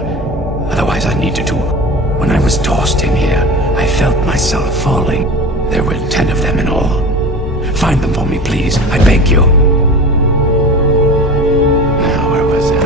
Otherwise I need to do... When I was tossed in here, I felt myself falling. There were 10 of them in all. Find them for me, please. I beg you. Now, where was I?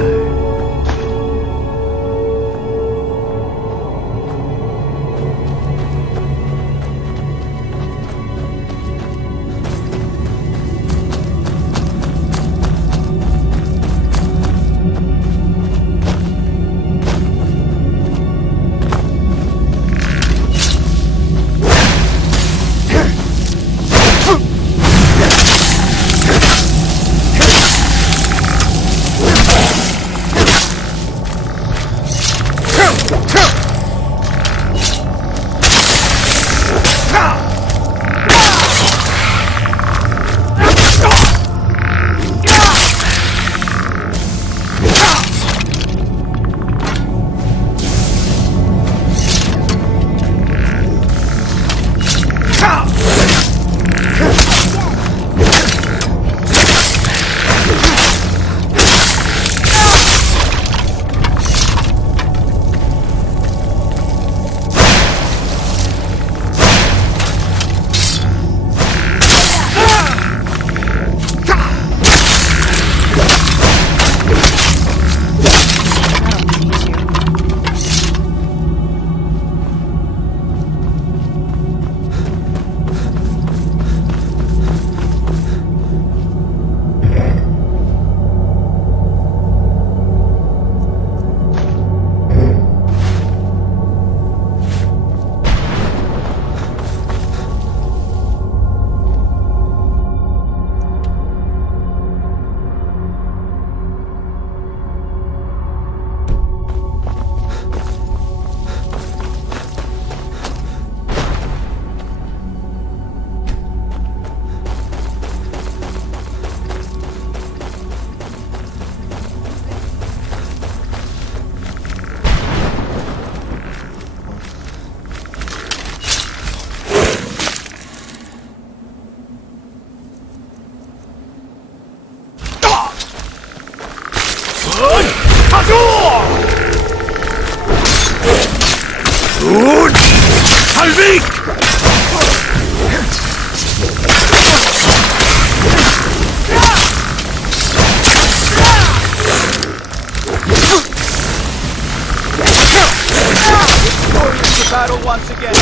Battle once again.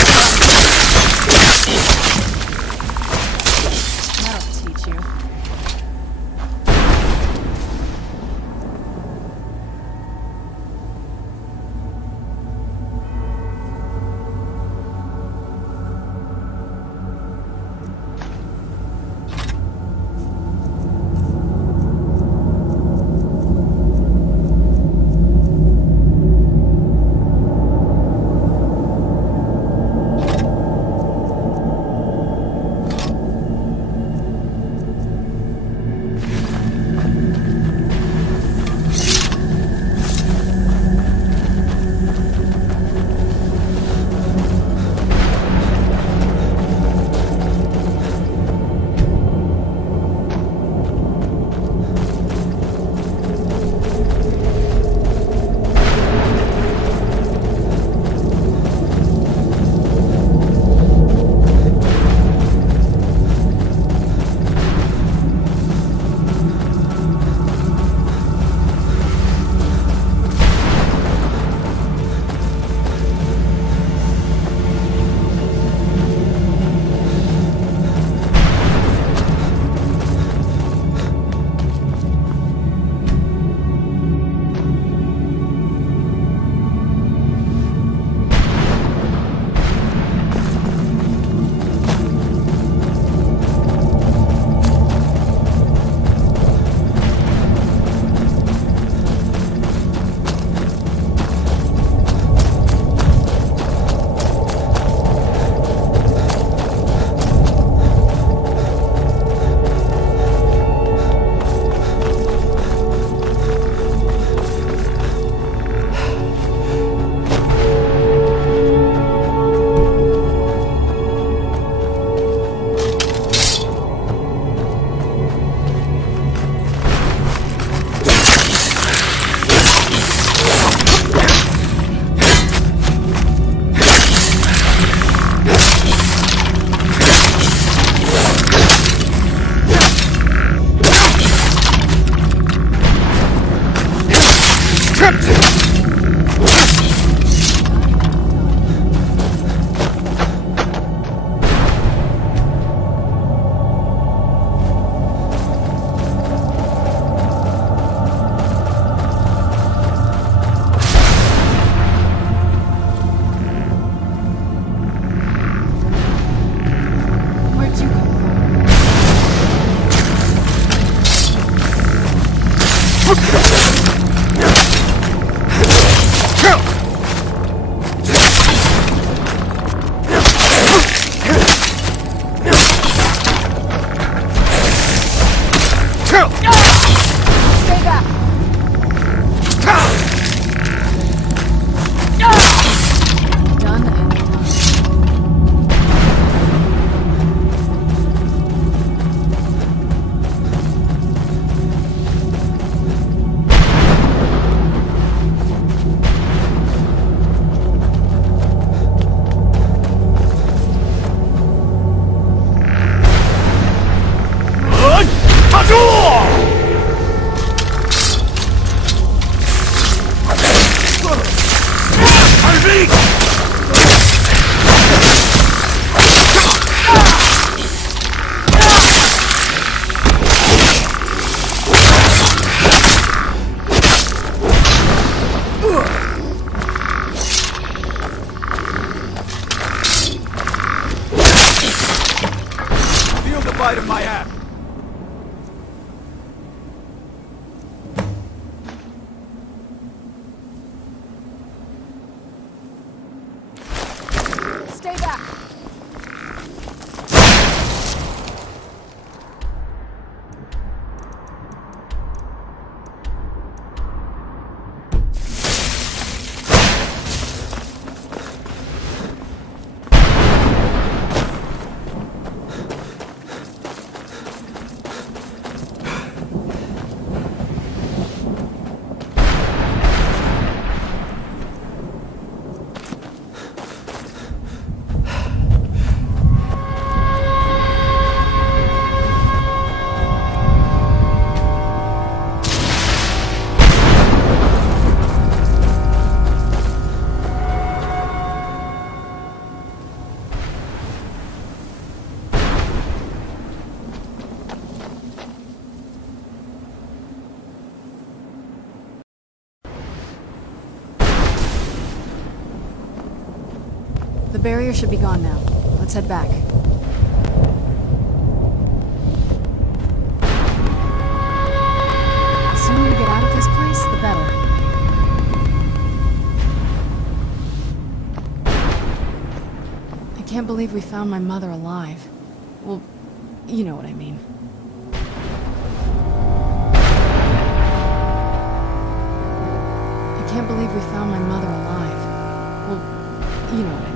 That'll teach you. Kill! The barrier should be gone now. Let's head back. The sooner we get out of this place, the better. I can't believe we found my mother alive. Well, you know what I mean. I can't believe we found my mother alive. Well, you know what I mean.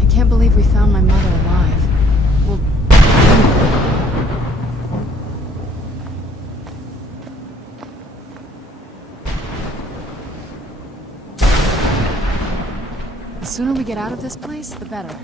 I can't believe we found my mother alive. Well, the sooner we get out of this place, the better.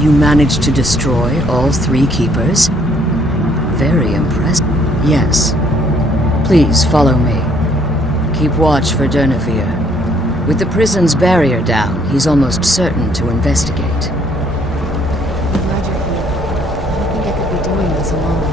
You managed to destroy all 3 keepers? Very impressive. Yes. Please follow me. Keep watch for Durnevere. With the prison's barrier down, he's almost certain to investigate. I'm glad you're here. I don't think I could be doing this alone.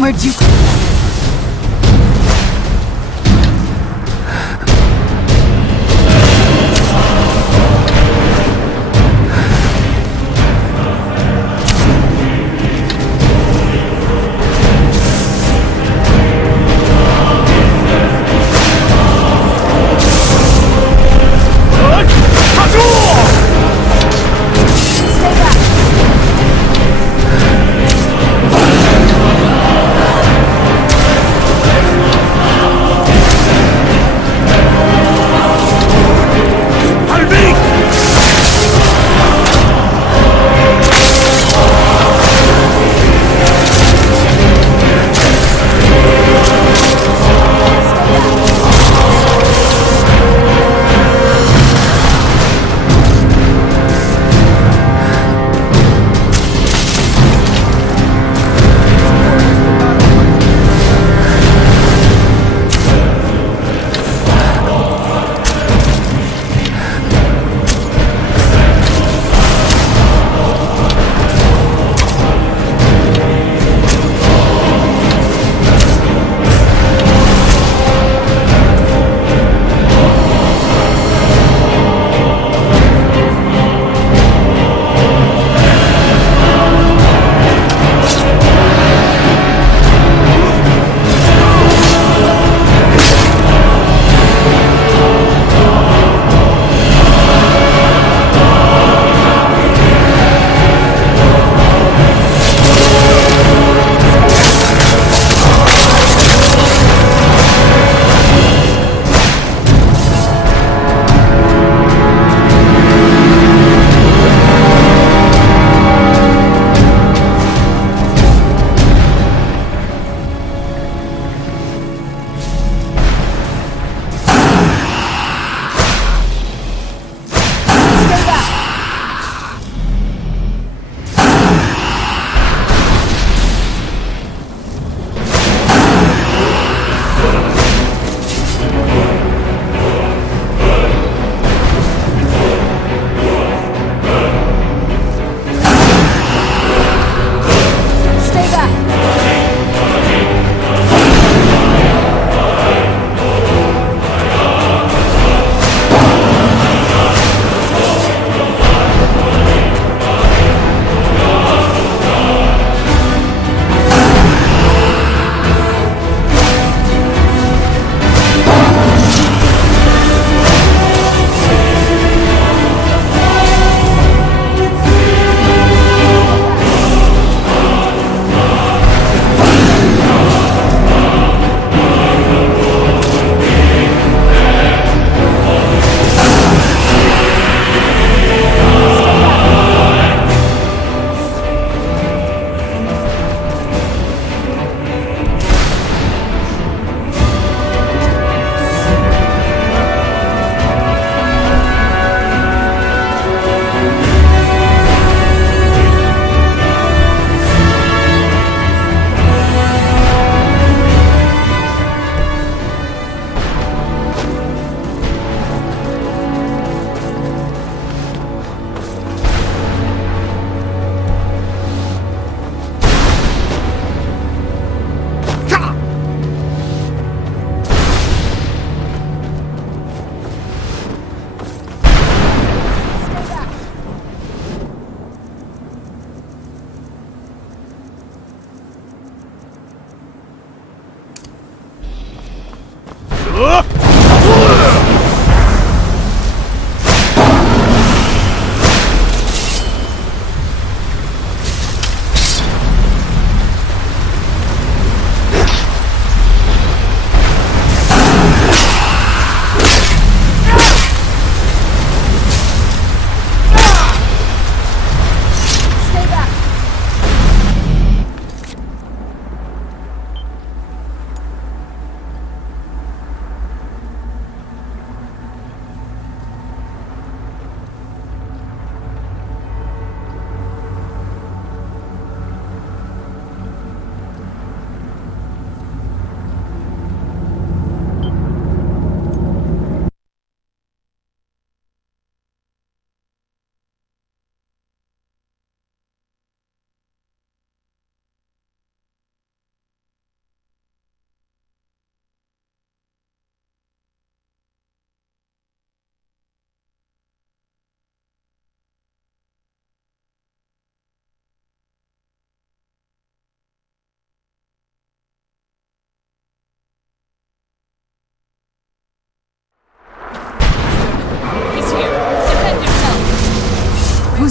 Where'd you come from? Stay back!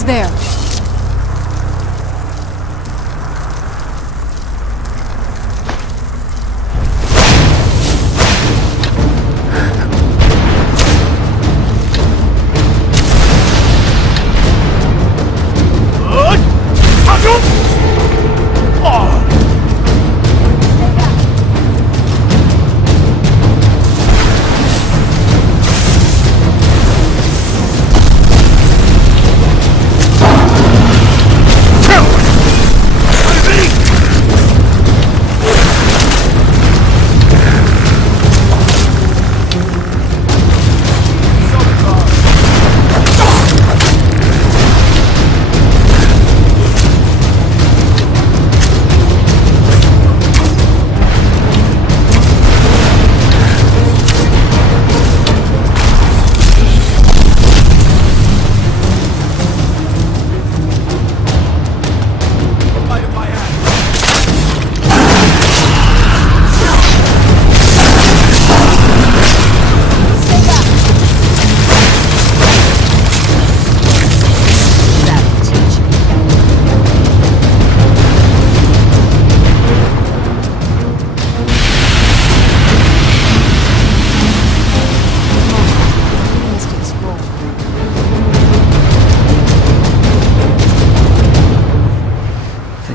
there.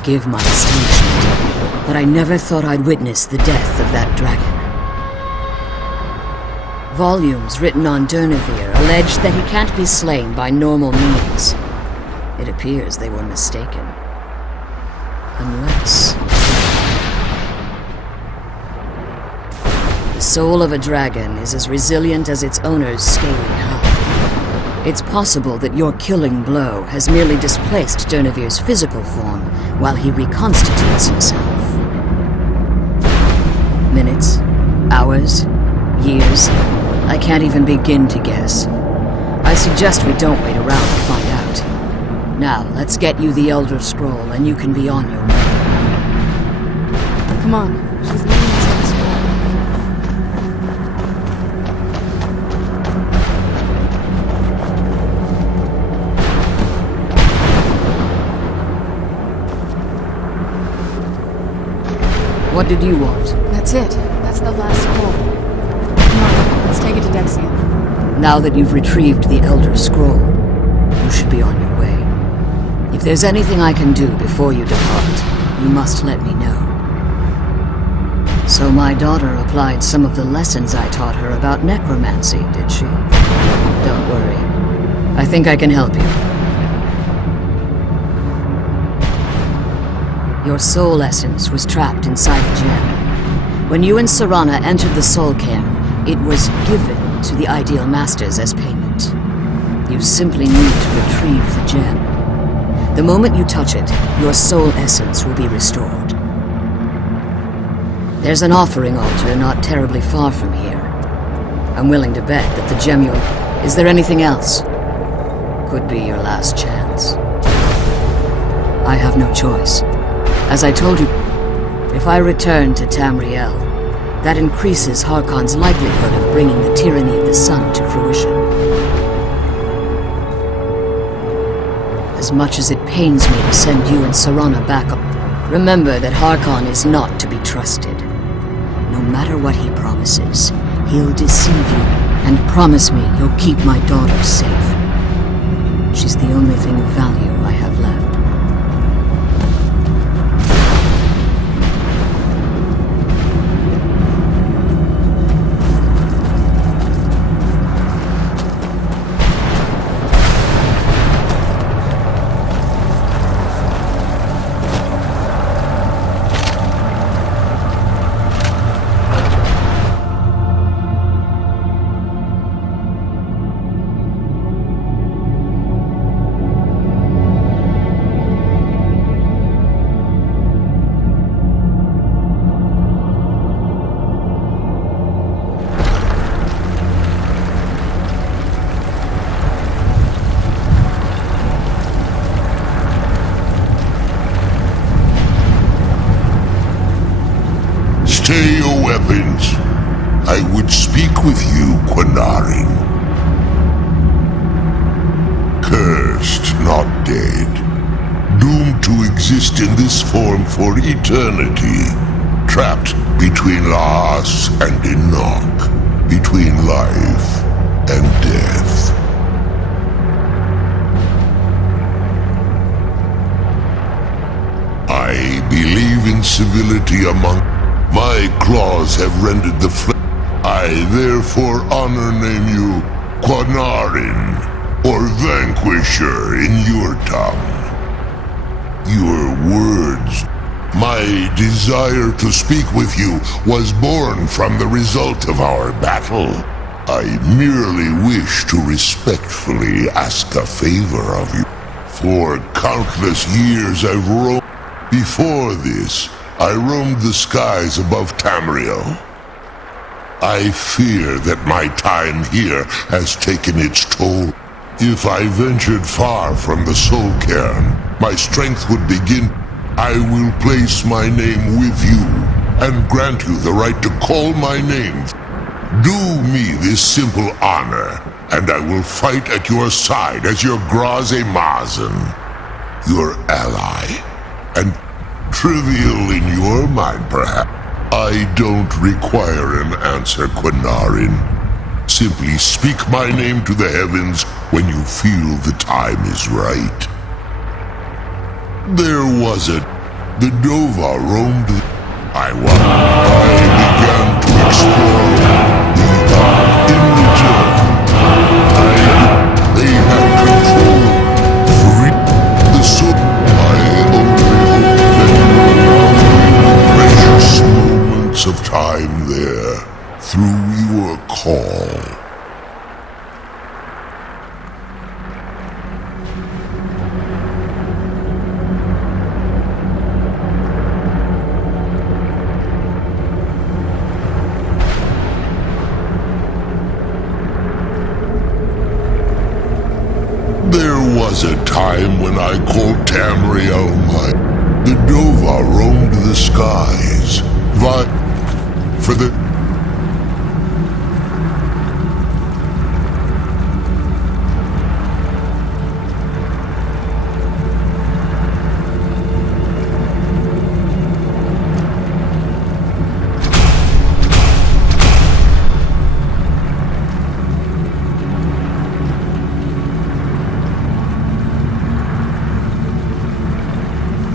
Forgive my astonishment, but I never thought I'd witness the death of that dragon. Volumes written on Durnevere allege that he can't be slain by normal means. It appears they were mistaken. Unless... the soul of a dragon is as resilient as its owner's scaly hide. It's possible that your killing blow has merely displaced Durnevere's physical form while he reconstitutes himself. Minutes, hours, years, I can't even begin to guess. I suggest we don't wait around to find out. Now, let's get you the Elder Scroll and you can be on your way. Come on, she's leading us to the scroll. What did you want? That's it. That's the last scroll. Come on, let's take it to Dexion. Now that you've retrieved the Elder Scroll, you should be on your way. If there's anything I can do before you depart, you must let me know. So my daughter applied some of the lessons I taught her about necromancy, did she? Don't worry. I think I can help you. Your soul essence was trapped inside a gem. When you and Serana entered the soul cairn, it was given to the Ideal Masters as payment. You simply need to retrieve the gem. The moment you touch it, your soul essence will be restored. There's an offering altar not terribly far from here. I'm willing to bet that the gem you'll... Is there anything else? Could be your last chance. I have no choice. As I told you, if I return to Tamriel, that increases Harkon's likelihood of bringing the tyranny of the sun to fruition. As much as it pains me to send you and Serana back up, remember that Harkon is not to be trusted. No matter what he promises, he'll deceive you and promise me you'll keep my daughter safe. She's the only thing of value I have left. Stay your weapons. I would speak with you, Quinarin. Cursed, not dead, doomed to exist in this form for eternity, trapped between Laas and Enoch, between life and death. I believe in civility among... My claws have rendered the flesh. I therefore honor name you Quanarin, or Vanquisher in your tongue. Your words, my desire to speak with you was born from the result of our battle. I merely wish to respectfully ask a favor of you. For countless years I've roamed. Before this, I roamed the skies above Tamriel. I fear that my time here has taken its toll. If I ventured far from the soul cairn, my strength would begin. I will place my name with you, and grant you the right to call my name. Do me this simple honor, and I will fight at your side as your Graze Mazen, your ally, and trivial in your mind, perhaps. I don't require an answer, Quanarin. Simply speak my name to the heavens when you feel the time is right. There was it. The Dova roamed. I began to explore the in return. They had control. Free the soul. I only hope that you precious moments of time there through your call. There was a time when I called Tamriel mine. The Dova roamed the skies. For the...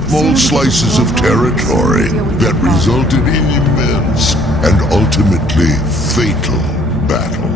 small slices of territory that resulted in immense and ultimately fatal battles.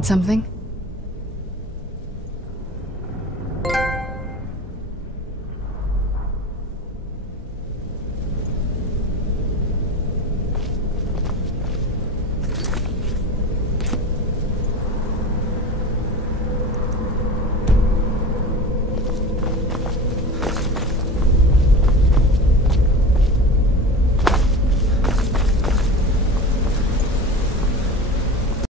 Need something?